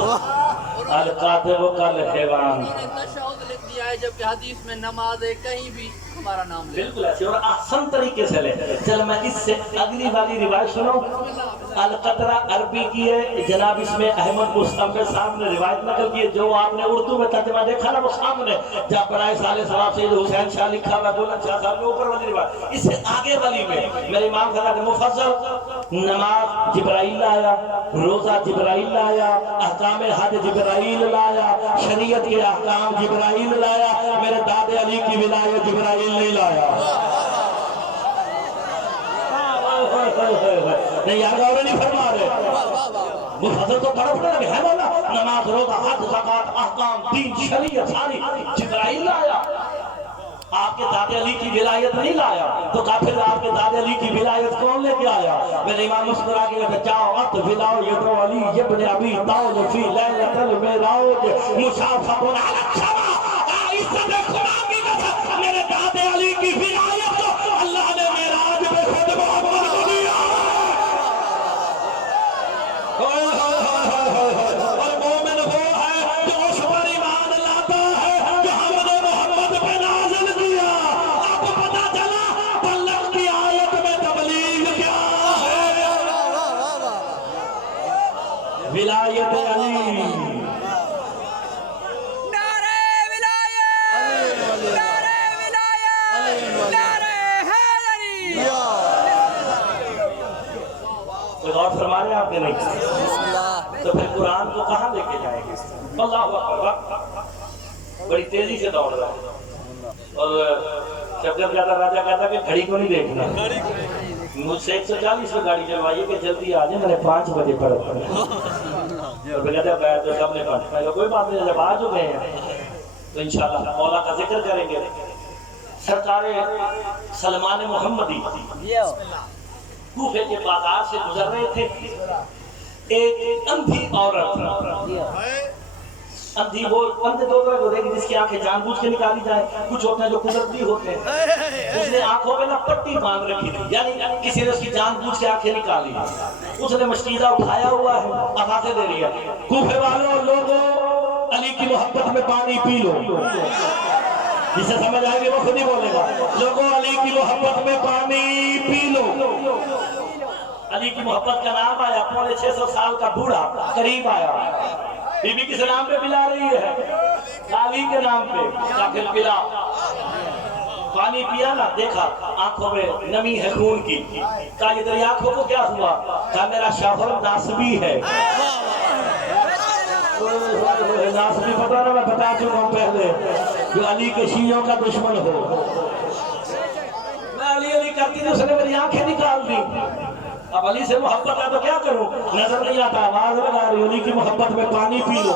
القاتب کالحیوان۔ انہوں نے تشہد لکھ دیا ہے جبکہ حدیث میں نماز ہے، کہیں بھی ہمارا نام لے۔ بالکل ایسے اور احسن طریقے سے لے۔ چل میں اس سے اگلی والی روایت سنوں۔ القطرہ عربی کی ہے، جناب اس میں احمد مستنبع صاحب نے روایت نقل کی ہے، جو آپ نے اردو میں ترجمہ دیکھا نا وہ سامنے جب برائے سالے ثواب سید حسین شاہ لکھا ہوا بولن شاہ صاحب نے اوپر والی روایت، اس سے آگے والی میں میرے امام خدا کے مفضل نماز جبرائیل لایا، روزہ جبرائیل لایا، احکام حج جبرائیل لایا، شریعت کے احکام جبرائیل لایا، میرے داد علی کی ولایت جبرائیل نہیں لایا۔ نہیں یار اور نہیں فرما رہے، مفضل تو تڑپنے لگے ہے مولا، نماز روزہ حج زکات احکام دین شریعت ساری جبرائیل لایا، آپ کے داد علی کی ولایت نہیں لایا، تو کافر آپ کے داد علی کی ولایت کون لے کے آیا؟ میرے امام مسکرا کے کہتے جاؤ ات ولاؤ یدو علی ابن ابی طالب فی لیلۃ المعراج مشافہ علی السماء، عزت خدا کی قسم میرے داد علی کی ولایت تو اللہ نے معراج میں خود محمد کو دیا۔ اور مومن وہ ہے جو اس پر ایمان لاتا ہے جو ہم نے محمد پہ نازل کیا۔ اب پتہ چلا بلغ کی آیت میں تبلیغ کیا ہے، ولایت علی۔ نعرہ ولایت، نعرہ ولایت، نعرہ حیدری۔ کوئی غور فرما رہے ہیں آپ کے نہیں؟ تو پھر قرآن کو کہاں لے کے جائیں گے؟ اللہ اکبر، بڑی تیزی سے دوڑ رہا ہے، اور جب زیادہ راجہ کہتا کہ گھڑی کو نہیں دیکھنا، مجھ سے 140 پہ گاڑی چلوائیے کہ جلدی آ جائے، میں نے 5 بجے پڑھ اور میں کہتا بیٹھ جو سب نے پڑھ، میں کہا کوئی بات نہیں، جب آ چکے ہیں تو انشاءاللہ مولا کا ذکر کریں گے۔ سرکار سلمان محمدی کوفے کے بازار سے گزر رہے تھے، ایک اندھی عورت اندھی وہ اندھے دو طرح ہوتے ہیں، جس کی آنکھیں جان بوجھ کے نکالی جائیں، کچھ ہوتے ہیں جو قدرتی ہوتے ہیں۔ اس نے آنکھوں میں نہ پٹی باندھ رکھی تھی، یعنی کسی نے اس کی جان بوجھ کے آنکھیں نکالی، اس نے مشکیزہ اٹھایا ہوا ہے، آوازیں دے رہی ہے، کوفے والوں لوگوں علی کی محبت میں پانی پی لو۔ جسے سمجھ آئے گی وہ خود ہی بولے گا، لوگوں علی کی محبت میں پانی پی لو۔ علی کی محبت کا نام آیا، 650 سال کا بوڑھا قریب آیا، بی بی کس نام پہ پلا رہی ہے؟ علی کے نام پہ۔ داخل پلا، پانی پیا نا، دیکھا آنکھوں میں نمی ہے خون کی، کہا یہ تیری آنکھوں کو کیا ہوا؟ کہا میرا شوہر ناسبی ہے۔ ناسبی پتا نا، میں بتا چکا ہوں پہلے، جو علی کے شیعوں کا دشمن ہو۔ میں علی علی کرتی تھی، اس نے میری آنکھیں نکال دی۔ اب علی سے محبت ہے تو کیا کروں؟ نظر نہیں آتا، آواز لگا رہی، علی کی محبت میں پانی پی لو۔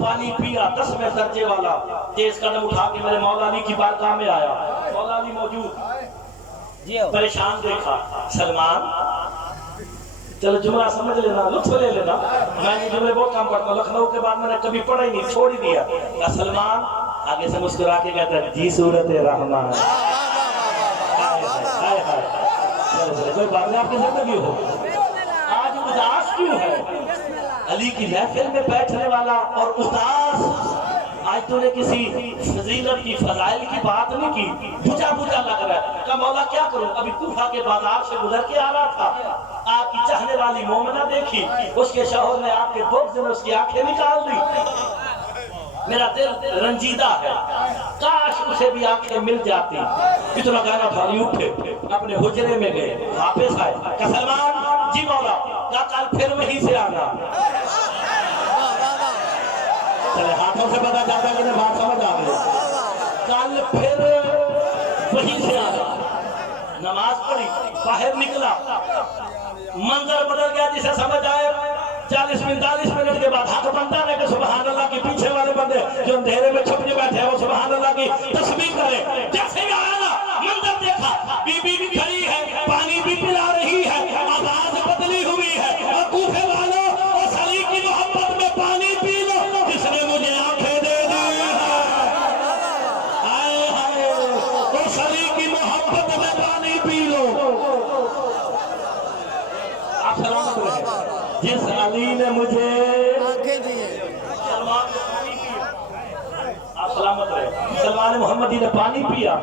پانی پیا، 10ویں درجے والا، تیز قدم اٹھا کے میرے مولا علی کی بارگاہ میں آیا۔ مولا علی موجود، پریشان دیکھا، سلمان چلو جملہ سمجھ لینا، لطف لے لینا، میں یہ جملے بہت کام کرتا ہوں، لکھنؤ کے بعد میں نے کبھی پڑھا ہی نہیں، چھوڑ ہی دیا۔ کہا سلمان، آگے سے مسکرا کے کہتا ہے جی صورت رحمان۔ کوئی بات نہیں، آپ کی زندگی ہو، آج اداس کیوں ہے؟ علی کی محفل میں بیٹھنے والا اور اداس، آج تو نے کسی فضیلت کی فضائل کی بات نہیں کی، بجھا بجھا لگ رہا ہے۔ کہا مولا کیا کروں؟ ابھی کوفہ کے بازار سے گزر کے آ رہا تھا، آپ کی چاہنے والی مومنہ دیکھی، اس کے شوہر نے آپ کے بغض میں اس کی آنکھیں نکال دی، میرا دل رنجیدہ ہے، کاش اسے بھی آنکھیں مل جاتی۔ اتنا گانا بھاری اٹھے، اپنے حجرے میں گئے، واپس آئے، کہا سلمان جی مولا، کہا کل پھر وہیں سے آنا۔ چلے ہاتھوں سے پتا جاتا ہے کہ نے بات سمجھ آ گئی، کل پھر وہیں سے آنا۔ نماز پڑھی، باہر نکلا، منظر بدل گیا، جسے سمجھ آئے 40-45 منٹ کے بعد ہاتھ بنتا ہے کہ سبحان اللہ کے پیچھے والے بندے جو اندھیرے میں چھپ کے بیٹھے ہیں وہ سبحان اللہ کی تسبیح کرے۔ جیسے ہی آیا نا، منظر دیکھا، بی بی بھی کھڑی ہے، پانی بھی پلا رہی ہے، آواز بدلی ہوئی ہے، اور کوفے والوں اس علی کی محبت میں پانی پی لو جس نے مجھے آنکھیں دے دی ہے۔ آئے ہائے، اس علی کی محبت میں پانی پی لو۔ آپ سلامت رہے، جس علی نے مجھے آنکھیں دی ہے، سلمان نے پانی پیا۔ آپ سلامت رہے، سلمان محمدی نے پانی پیا۔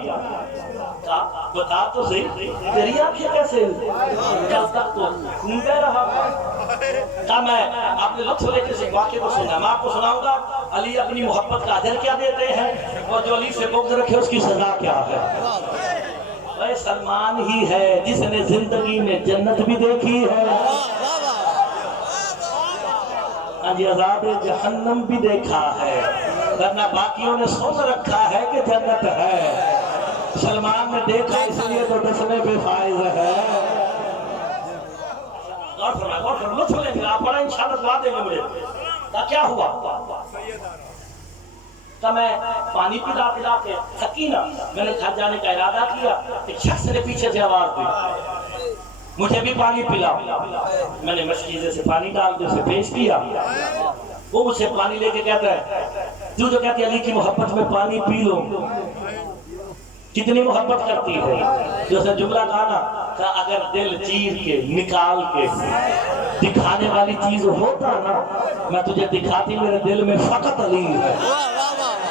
کہا بتا تو صحیح تیری آنکھیں کیسے؟ کل تک تو خون بہ رہا تھا۔ کہا میں آپ نے لطف لے کے سے واقعے کو سنا، میں آپ کو سناؤں گا علی اپنی محبت کا اجر کیا دیتے ہیں اور جو علی سے بغض رکھے اس کی سزا کیا ہے۔ اے سلمان ہی ہے جس نے زندگی میں جنت بھی دیکھی ہے، عذاب جہنم بھی دیکھا ہے، ورنہ باقیوں نے سن رکھا ہے کہ جنت ہے، سلمان نے دیکھا اس لیے تو ڈسنے پہ فائز ہے۔ غور فرمائے، غور فرمائے، لطف لیں گے آپ، بڑا انشاءاللہ دعا دیں گے مجھے۔ کیا ہوا؟ کہ میں پانی پلا پلا کے سکینہ، میں نے گھر جانے کا ارادہ کیا، ایک شخص نے پیچھے سے آواز دی مجھے بھی پانی پلا۔ میں نے مشکیزے سے پانی ڈال کے اسے پیش کیا، وہ مجھ سے پانی لے کے کہتا ہے تو جو کہتی علی کی محبت میں پانی پی لو، کتنی محبت کرتی ہے۔ جو اسے جملہ کہا نا، کہا اگر دل چیر کے نکال کے دکھانے والی چیز ہوتا نا، میں تجھے دکھاتی میرے دل میں فقط علی ہے۔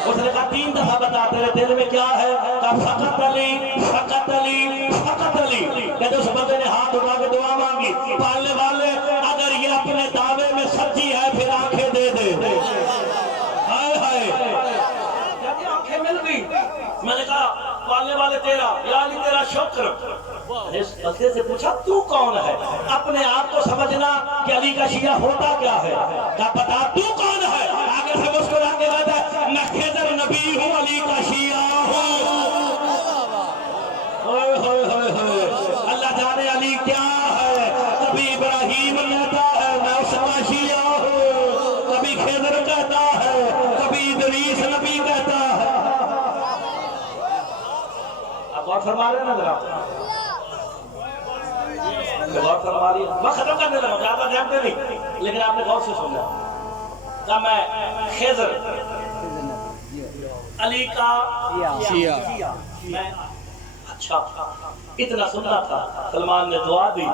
اس نے کہا 3 دفعہ بتا تیرے دل میں کیا ہے؟ کہا فقط علی، فقط علی، فقط علی۔ کہ جو بندے نے ہاتھ اٹھا کے دعا مانگی، پالنے والے اگر یہ اپنے دعوے میں سچی ہے پھر آنکھیں دے دے۔ ہائے ہائے، جب آنکھیں مل گئی، میں نے کہا پالنے والے تیرا، یا علی تیرا شکر۔ اس بندے سے پوچھا تو کون ہے؟ اپنے آپ کو سمجھنا کہ علی کا شیعہ ہوتا کیا ہے؟ کہا بتا تو کون ہے؟ آگے سے مسکرا کے کہتا ہے میں خضر نبی ہوں، علی کا شیعہ ہوں۔ اللہ جانے علی کیا ہے، کبھی ابراہیم کہتا ہے میں اس کا شیعہ ہوں، کبھی خضر کہتا ہے، کبھی ادریس نبی کہتا ہے۔ آپ غور فرما رہے ہیں نا ذرا، غور فرما رہی ہے، میں ختم کرنے لگا، زیادہ دھیان دے نہیں، لیکن آپ نے غور سے سننا۔ کہ میں خضر علی کا شیعہ میں اچھا اتنا سننا تھا. سلمان نے دعا دی.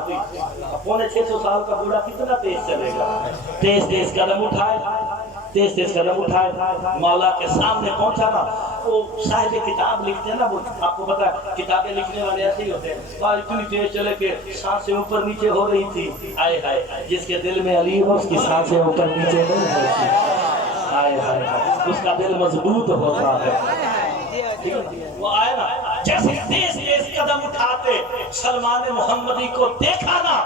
650 سال کا بوڑھا کتنا تیز چلے گا. تیز قدم اٹھائے مولا کے سامنے پہنچا نا. وہ صاحب کتاب لکھتے ہیں نا, وہ آپ کو پتا ہے کتابیں لکھنے والے ایسے ہی ہوتے ہیں. اور اتنی تیز چلے کہ سانسیں اوپر نیچے ہو رہی تھی. آئے ہائے جس کے دل میں علی ہو اس کی سانسیں اوپر نیچے نہیں ہوتی. آئے ہائے اس کا دل مضبوط ہوتا ہے. وہ آئے نا جیسے تیز قدم اٹھاتے سلمان محمدی کو دیکھا نا,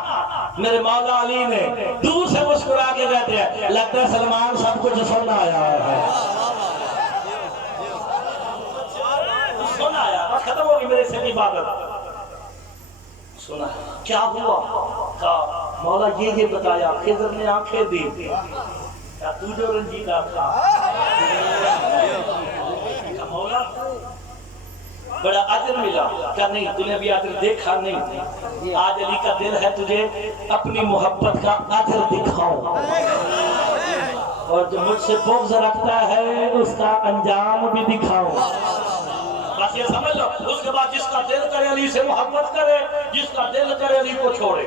میرے مولا علی نے دور سے مسکرا کے کہتے ہیں لگتا ہے سلمان سب کچھ سن آیا ہے. سن آیا بس ختم ہوگی میرے سے عبادت. سنا کیا ہوا کہا مولا یہ بتایا. خضر نے آنکھیں دی. کیا تو جو رنجیدہ تھا مولا بڑا اجر ملا. کیا نہیں تو نے ابھی اجر دیکھا نہیں. آج علی کا دل ہے تجھے اپنی محبت کا اجر دکھاؤں, اور جو مجھ سے بغض رکھتا ہے اس کا انجام بھی دکھاؤں. بس یہ سمجھ لو. اس کے بعد جس کا دل کرے علی سے محبت کرے, جس کا دل کرے علی کو چھوڑے.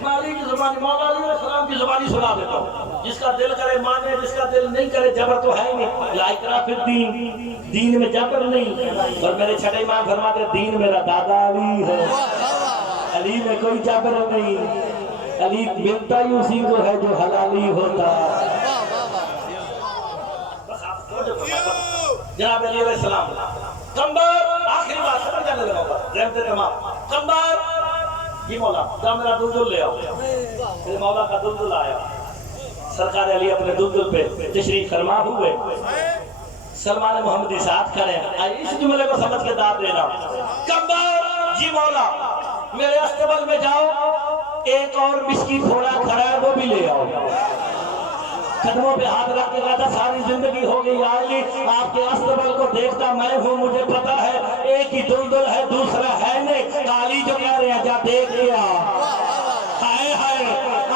میں علی کی زبانی مولا علیہ السلام کی زبانی سنا دیتا ہوں. جس کا دل کرے مانے, جس کا دل نہیں کرے جبر تو ہے نہیں. لا اکراہ فی الدین, دین میں جبر نہیں. اور میرے چھٹے امام فرماتے دین میرا دادا علی ہے, علی میں کوئی جبر نہیں. علی ملتا ہی اسی کو ہے جو حلالی ہوتا. جناب علی علیہ السلام کمبر آخری بات سمجھ جانے لگا ہوگا رحمت تمام. کمبر جی مولا ذرا میرا دلدل لے آؤ. میرے مولا کا دلدل آیا. سرکار علی اپنے دلدل پہ تشریف فرما ہوئے. سلمان محمدی ساتھ کھڑے ہیں. اس جملے کو سمجھ کے داد دینا. کمبر جی مولا میرے استقبال میں جاؤ, ایک اور مسکی گھوڑا کھڑا ہے وہ بھی لے آؤ. قدموں پہ ہاتھ رکھ کے کہتا ساری زندگی ہو گئی علی آپ کے استقبال کو دیکھتا میں ہوں, مجھے پتا ہے ایک ہی دلدل ہے دوسرا ہے نہیں. علی جو کہہ رہے ہیں جا دیکھ لیا. ہائے ہائے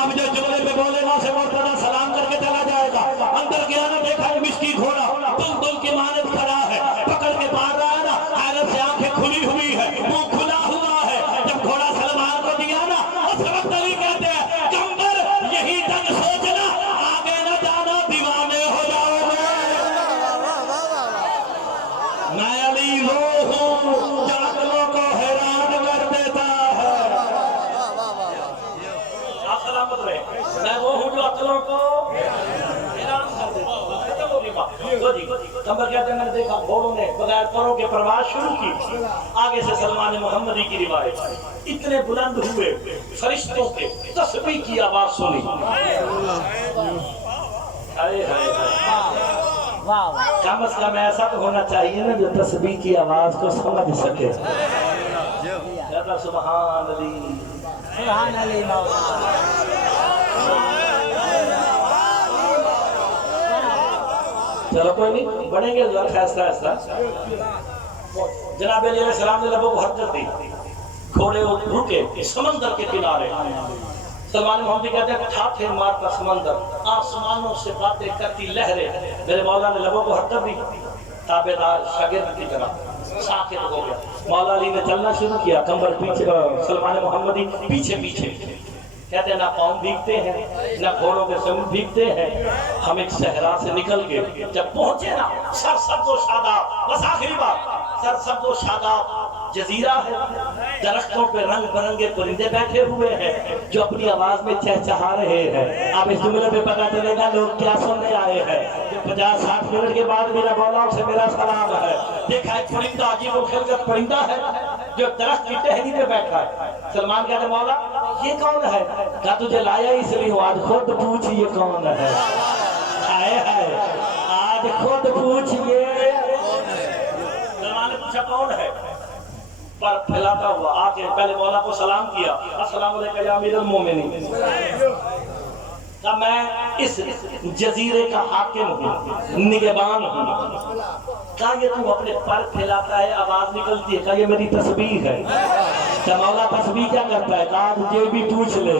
اب جو جملے پہ بولے گا اسے مرتضی سلام کر کے چلا جائے گا. اندر گیا نا دیکھا ہے مسکی گھوڑا دلدل کی مانند کھڑا ہے, پکڑ کے مار رہا ہے نا. حیرت سے آنکھیں کھلی ہوئی ہے, منہ کھلا ہوا ہے. جب گھوڑا سلمان کو دیا نا اس وقت علی کہتے ہیں کمبر یہی تک سوچنا آگے نہ جانا دیوانے ہو جاؤ گے. میں علی وہ ہوں جو عقلوں کو حیران کر دیتا ہے. آپ سلامت رہے. میں وہ ہوں جو عقلوں کو حیران کر دیتا ہوں. کمبر کہتے ہیں میں نے دیکھا گھوڑوں نے بغیر پروں کے پرواز شروع کی. آگے سے سلمان محمدی کی روایت اتنے بلند ہوئے فرشتوں کے تسبیح کی آواز سنی. کم از کم ایسا تو ہونا چاہیے نا جو تسبیح کی آواز کو سمجھ سکے. کہتا سبحان علی سبحان علی چلو کوئی نہیں بڑھیں گے ایسا ایسا. جناب علیہ السلام نے لبوں کو حرکت دی. گھوڑے رکے سمندر کے کنارے. سلمان محمدی کہتے ہیں ٹھاٹھے مارتا سمندر, آسمانوں سے باتیں کرتی لہریں. میرے مولا نے لبوں کو حرکت دی. تابعدار شاگرد کی طرح ساکت ہو گیا. مولا علی نے چلنا شروع کیا. کمبر پیچھے, سلمان محمدی پیچھے پیچھے. کہتے ہیں نہ پاؤں بھیگتے ہیں نہ گھوڑوں کے سر بھیگتے ہیں. ہم ایک صحرا سے نکل گئے. جب پہنچے نا سر سبز و شاداب, بس آخری بات, سر سبز و شاداب جزیرہ ہے. درختوں پہ رنگ برنگے پرندے بیٹھے ہوئے ہیں جو اپنی آواز میں چہچہا رہے ہیں. آپ اس جملے پہ پتا چلے گا لوگ کیا سننے آئے ہیں. 50-60 منٹ کے بعد میرا مولا سے میرا سلام ہے. دیکھا ایک پرندہ عجیب و خلقت پرندہ ہے جو درخت کی ٹہنی پہ بیٹھا ہے. سلمان کہتے مولا یہ کون ہے؟ کہا تجھے لایا اس لیے ہوں, آج خود پوچھ یہ کون ہے. آئے ہے آج خود پوچھئے. سلمان نے پوچھا کون ہے؟ پر پھیلاتا ہوا آ کے پہلے مولا کو سلام کیا. السلام علیکم یا امیر المومنین. کہ میں اس جزیرے کا حاکم ہوں, نگہبان ہوں. کہا یہ تو اپنے پر پھیلاتا ہے آواز نکلتی ہے. کہا یہ میری تسبیح ہے. کہ مولا تسبیح کیا کرتا ہے؟ کہا تجھے بھی پوچھ لے.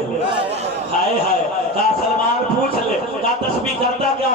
ہائے ہائے. کہا سلمان پوچھ لے. کہا تسبیح کرتا کیا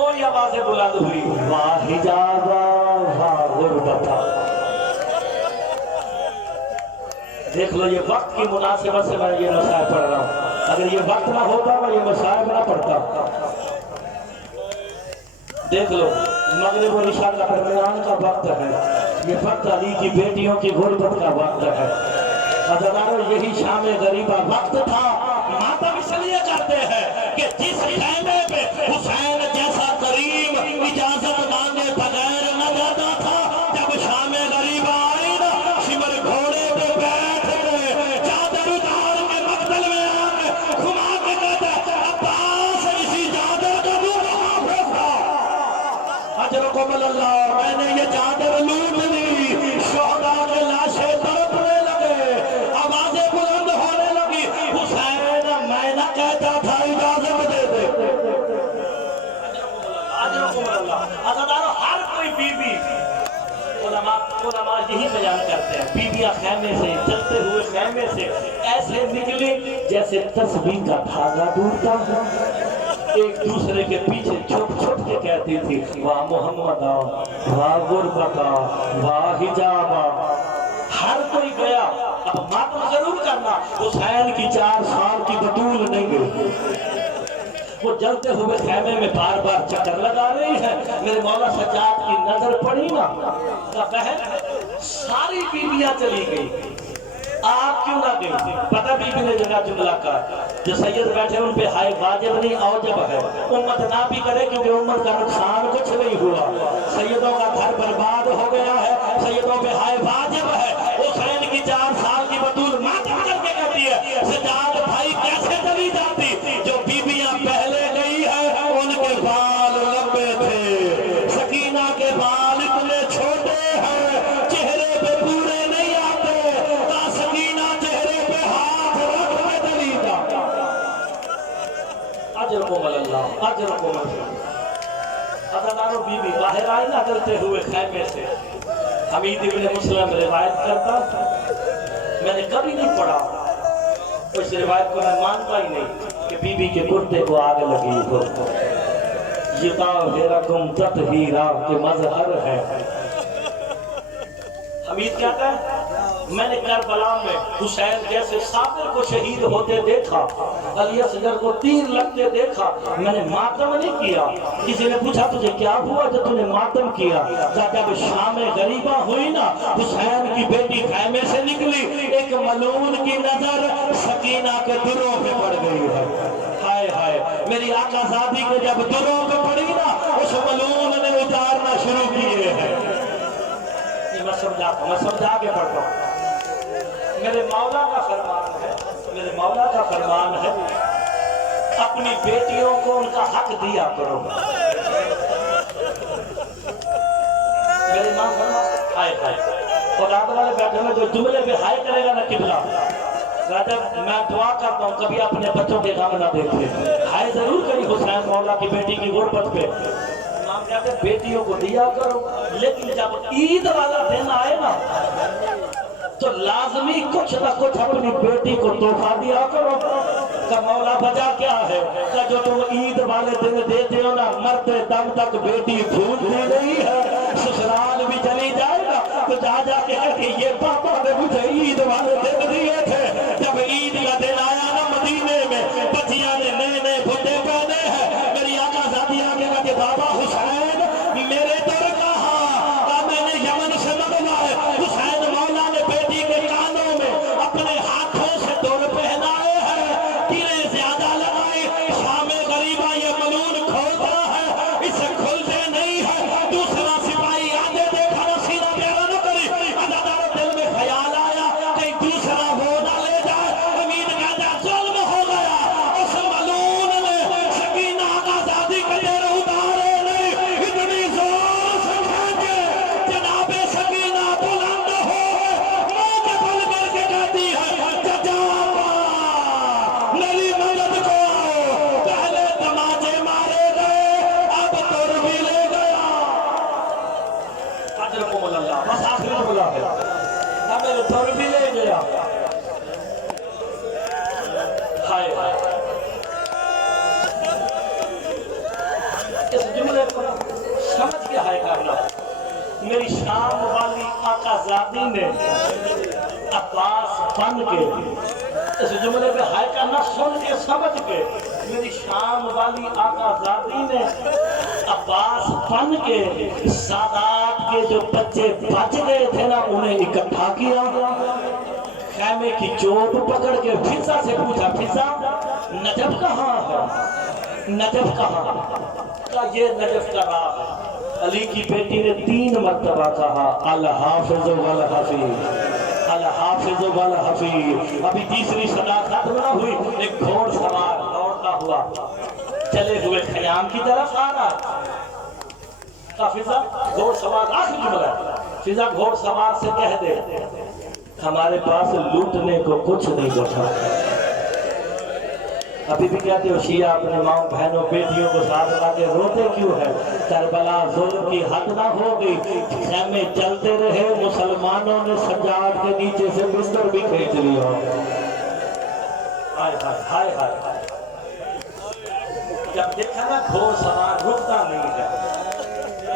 کوئی آوازیں بلند ہوئی، واہ حجابا واہ غربتا۔ دیکھ لو یہ وقت کی مناسبت سے میں یہ مسائل پڑھ رہا ہوں، اگر یہ وقت نہ ہوتا میں یہ مسائل نہ پڑھتا۔ دیکھ لو مغرب و عشاء کا درمیان کا وقت ہے، یہ وقت علی کی بیٹیوں کی غربت کا وقت ہے۔ حضرات یہی شام غریبہ وقت تھا۔ ماتم اس لیے کرتے ہیں کہ جس خیمے پہ حسین جیسا کریم اجازت مانگے بغیر نہ جاتا تھا، جب شام غریبہ آئی نا، شمر گھوڑے پہ بیٹھ گئے، چادر اتار کے مقتل میں آ گئے، گھما کے کہتے عباس اسی چادر کا منہ کہاں پھینکا؟ اجرکم اللہ، میں نے یہ چادر لوٹ لی، شہداء کے لاشیں تڑپنے لگے، آوازیں بلند ہونے لگی، حسین میں نہ کہتا تھا اجازت دے دے۔ اجرکم اللہ۔ عزیزانو ہر کوئی بی بی، علماء یہی بیان کرتے ہیں، بیویاں خیمے سے، چلتے ہوئے خیمے سے ایسے نکلی جیسے تسبیح کا دھاگا ڈوبتا ہے، ایک دوسرے کے پیچھے چھپ چھپ کے کہتی تھی، واہ محمدہ واہ غربتہ واہ حجابہ۔ ہر کوئی گیا، اب ماتم ضرور کرنا، حسین کی 4 سال کی بطول نہیں گئی، وہ جلتے ہوئے خیمے میں بار بار چکر لگا رہی ہے۔ میرے مولا سجاد کی نظر پڑی نا، کہا بہن ساری بیویاں چلی گئی، آپ کیوں نہ گئی؟ پتہ بی بی نے جگہ جملہ کا جو سید بیٹھے ان پہ ہائے واجب نہیں اوجب ہے، امت نہ بھی کرے کیونکہ امت کا نقصان کچھ نہیں ہوا، سیدوں کا گھر برباد ہو گیا ہے، سیدوں پہ ہائے واجب ہے۔ حسین کی 4 سال کی بطول ماتم کر کے کہتی ہے، سجاد بھائی کیسے چلی جاتی؟ جو بیویاں پہلے گئی ہے ان کے بال لمبے تھے، سکینہ کے بال اتنے چھوٹے ہیں چہرے پہ پورے نہیں آتے، تا سکینہ چہرے پہ ہاتھ رکھ کے چلی جا۔ اجرکم اللہ، اجرکم اللہ۔ حضرات بی بی باہر آئی نہ چلتے ہوئے خیمے سے، حمید ابن مسلم روایت کرتا، میں نے کبھی نہیں پڑھا، اس روایت کو میں مانتا ہی نہیں کہ بی بی کے کرتے کو آگ لگی ہو۔ یطہرکم تطہیرا کے مظہر ہے۔ حمید کہتا ہے میں نے کربلا میں حسین جیسے صابر کو شہید ہوتے دیکھا، علی اصغر کو تیر لگتے دیکھا، میں نے ماتم نہیں کیا۔ کسی نے پوچھا تجھے کیا ہوا جو تُو نے ماتم کیا؟ جب شام غریبہ ہوئی نا، حسین کی بیٹی خیمے سے نکلی، ایک ملعون کی نظر سکینہ کے دروں پہ پڑ گئی ہے۔ ہائے ہائے، میری آقا زادی کے جب دروں پہ پڑی نا، اس ملعون نے اتارنا شروع کیے ہیں۔ میں سمجھا کے پڑھتا ہوں۔ میرے مولا کا فرمان ہے، میرے مولا کا فرمان ہے، اپنی بیٹیوں کو ان کا حق دیا کرو۔ میرے ماں فرمان ہائے ہائے، اولاد والے بیٹھے میں جو جملے پہ ہائے کرے گا نا قبلہ، رجب میں دعا کرتا ہوں کبھی اپنے بچوں کے غم نہ دیکھے، ہائے ضرور کری حسین مولا کی بیٹی کی غربت پہ۔ امام کہتے ہیں بیٹیوں کو دیا کرو، لیکن جب عید والا دن آئے نا تو لازمی کچھ نہ کچھ اپنی بیٹی کو تحفہ دیا کرو۔ کہ مولا وجہ کیا ہے؟ کہ جو تم عید والے دن دیتے ہو نا، مرتے دم تک بیٹی بھولتی نہیں ہے، سسرال بھی چلی جائے گا تو جا جا کے کہ یہ پاپا نے مجھے عید والے دن دیے تھے۔ جب عید کا دن آیا نا مدینے میں، بچیاں نے نئے نئے بھٹے پہنے ہیں، میری آقا زادی آگے کہا کہ بابا حسین میرے در کہاں، میں نے یمن سے منگوائے۔ حسین مولا نے بیٹی کے کانوں میں اپنے ہاتھوں سے در پہنائے ہیں، تیرے زیادہ لگائے، شام غریبہ یہ ملعون کھولتا ہے، اسے کھلتے نہیں ہے۔ دوسرا سپاہی آگے دیکھا، سینہ پیارا نہ کری، عزادار دل میں خیال میری شام والی آقا زادی نے عباس بن کے اس جملے پہ ہائے کا نہ سن کے سمجھ کے میری شام والی آقا زادی نے عباس بن کے سادات کے جو بچے بچ گئے تھے نا انہیں اکٹھا کیا، خیمے کی چوٹ پکڑ کے فضا سے پوچھا فضا نجف کہاں ہے؟ نجف کہاں؟ کہا یہ نجف کا راہ ہے۔ علی کی بیٹی نے 3 مرتبہ کہا الحافظ والحفیظ الحافظ والحفیظ۔ ابھی تیسری صدا ختم نہ ہوئی، ایک گھوڑ سوار دوڑتا ہوا چلے ہوئے خیام کی طرف آ رہا۔ کہا فضا گھوڑ سوار، آخری جملہ ہے، فضا گھوڑ سوار سے کہہ دے ہمارے پاس لوٹنے کو کچھ نہیں بچا۔ ابھی بھی کہتے ہو شیعہ اپنے ماں بہنوں بیٹیوں کو ساتھ لاتے روتے کیوں ہے؟ کربلا ظلم کی حد نہ ہوگی، خیمے چلتے رہے، مسلمانوں نے سجاد کے نیچے سے بستر بھی کھینچ لیا۔ ہائے ہائے ہائے ہائے، جب دیکھا نا گھوڑ سوار رکتا نہیں ہے،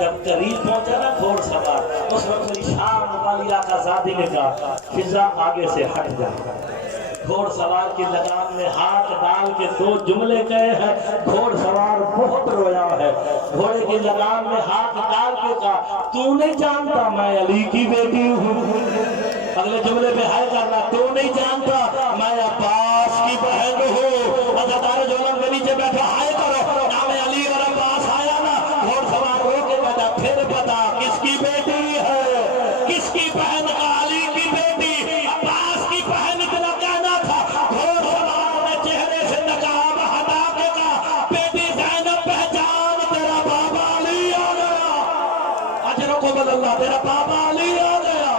جب قریب پہنچا نا گھوڑ سوار، اس وقت میری شام والی آقا زادی نے کہا فضا آگے سے ہٹ جا۔ گھوڑ سوار کی لگام میں ہاتھ ڈال کے 2 جملے کہے ہیں، گھوڑ سوار بہت رویا ہے۔ گھوڑے کی لگام میں ہاتھ ڈال کے کہا تو نہیں جانتا میں علی کی بیٹی ہوں۔ اگلے جملے میں ہے کرنا تو نہیں جانتا میں عباس کی بہن ہوں۔ عزادار جو لوگ نیچے بیٹھا ہائے کرو نام علی اور عباس آیا نا، گھوڑ سوار رو کے کہتا پھر بتا کس کی بیٹی ہے؟ کس کی بہن؟ کا علی کی بیٹی عباس کی بہن اتنا کہنا تھا۔ گھوڑ سوار نے چہرے سے نقاب ہٹا کے کہا بیٹی زینب پہچان تیرا بابا علی آ گیا، اجرکم اللہ تیرا بابا علی آ گیا۔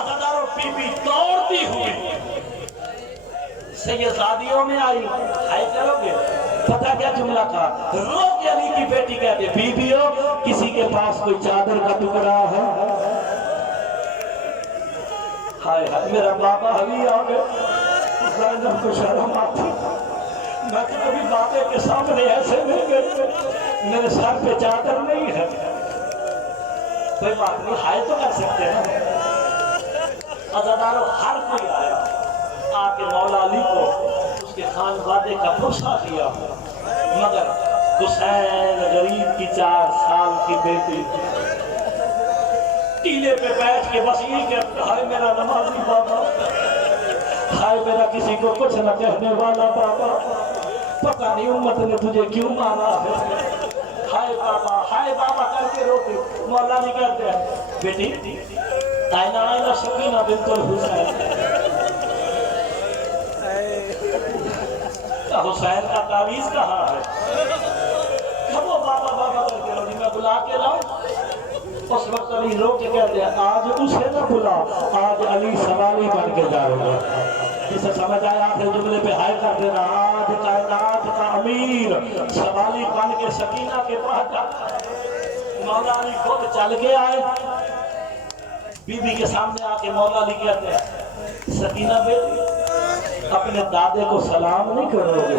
عزاداروں بی بی دوڑتی ہوئی سیدزادیوں میں آئی، ہائے کرو گے پتہ کیا جملہ تھا؟ رو کے علی کی بیٹی کہتے بی بیو کسی کے پاس کوئی چادر کا ٹکڑا ہے؟ ہائے ہائے میرا بابا علی آ گئے۔ زینب کو شرم آتی، میں تو کبھی بابے کے سامنے ایسے نہیں گئے، میرے سر پہ چادر نہیں ہے۔ کوئی بات نہیں، ہائے تو کر سکتے ہیں۔ عزاداروں ہر کوئی آیا، آ کے مولا علی کو اس کے خانوادے کا پرسہ دیا، مگر حسین غریب کی 4 سال کی بیٹی ٹیلے پہ بیٹھ کے بس یہ کہ ہائے میرا نمازی بابا، ہائے میرا کسی کو کچھ نہ کہنے والا بابا، پتہ نہیں امت نے تجھے کیوں مارا ہے، ہائے بابا کر کے روتی۔ مولا علی کہتے ہیں بیٹی آئینہ آئینہ سکینہ بنت الحسین، حسین کا تعویذ کہاں ہے؟ کھبو بابا بابا کر کے روی، میں بلا کے لاؤں؟ اس وقت علی رو کے کہتے ہیں آج اسے نہ بلا، آج علی سوالی بن کے جاؤ گے۔ جسے سمجھ آیا آخر جملے پہ ہائے کر دینا، آج کائنات کا امیر سوالی بن کے سکینہ کے پاس جاتا ہے۔ مولا علی خود چل کے آئے، بی بی کے سامنے آ کے مولا علی کہتے ہیں سکینہ بیٹی اپنے دادے کو سلام نہیں کرو گے؟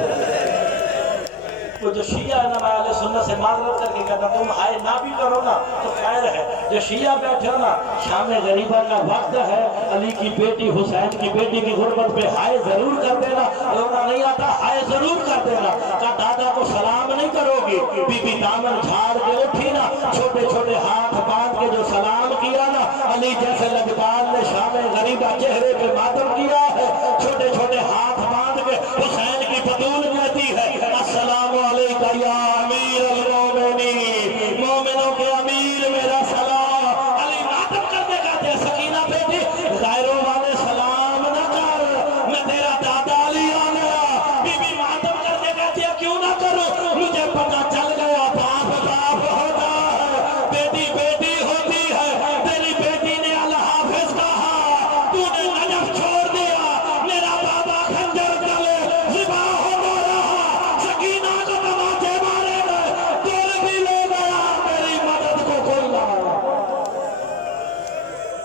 وہ جو شیعہ ہے نا میں اہل سنت سے معذرت کر کے کہتا تم ہائے نہ بھی کرو نا تو خیر ہے، جو شیعہ بیٹھے ہو نا شام غریبہ کا وقت ہے، علی کی بیٹی حسین کی بیٹی کی غربت پہ ہائے ضرور کر دینا، رونا نہیں آتا ہائے ضرور کر دینا۔ کہا دادا کو سلام نہیں کرو گی؟ بی بی دامن جھاڑ کے اٹھی نا، چھوٹے چھوٹے ہاتھ باندھ کے جو سلام کیا نا، علی جیسے لبدان نے شام غریبہ چہرے پہ ماتم کیا،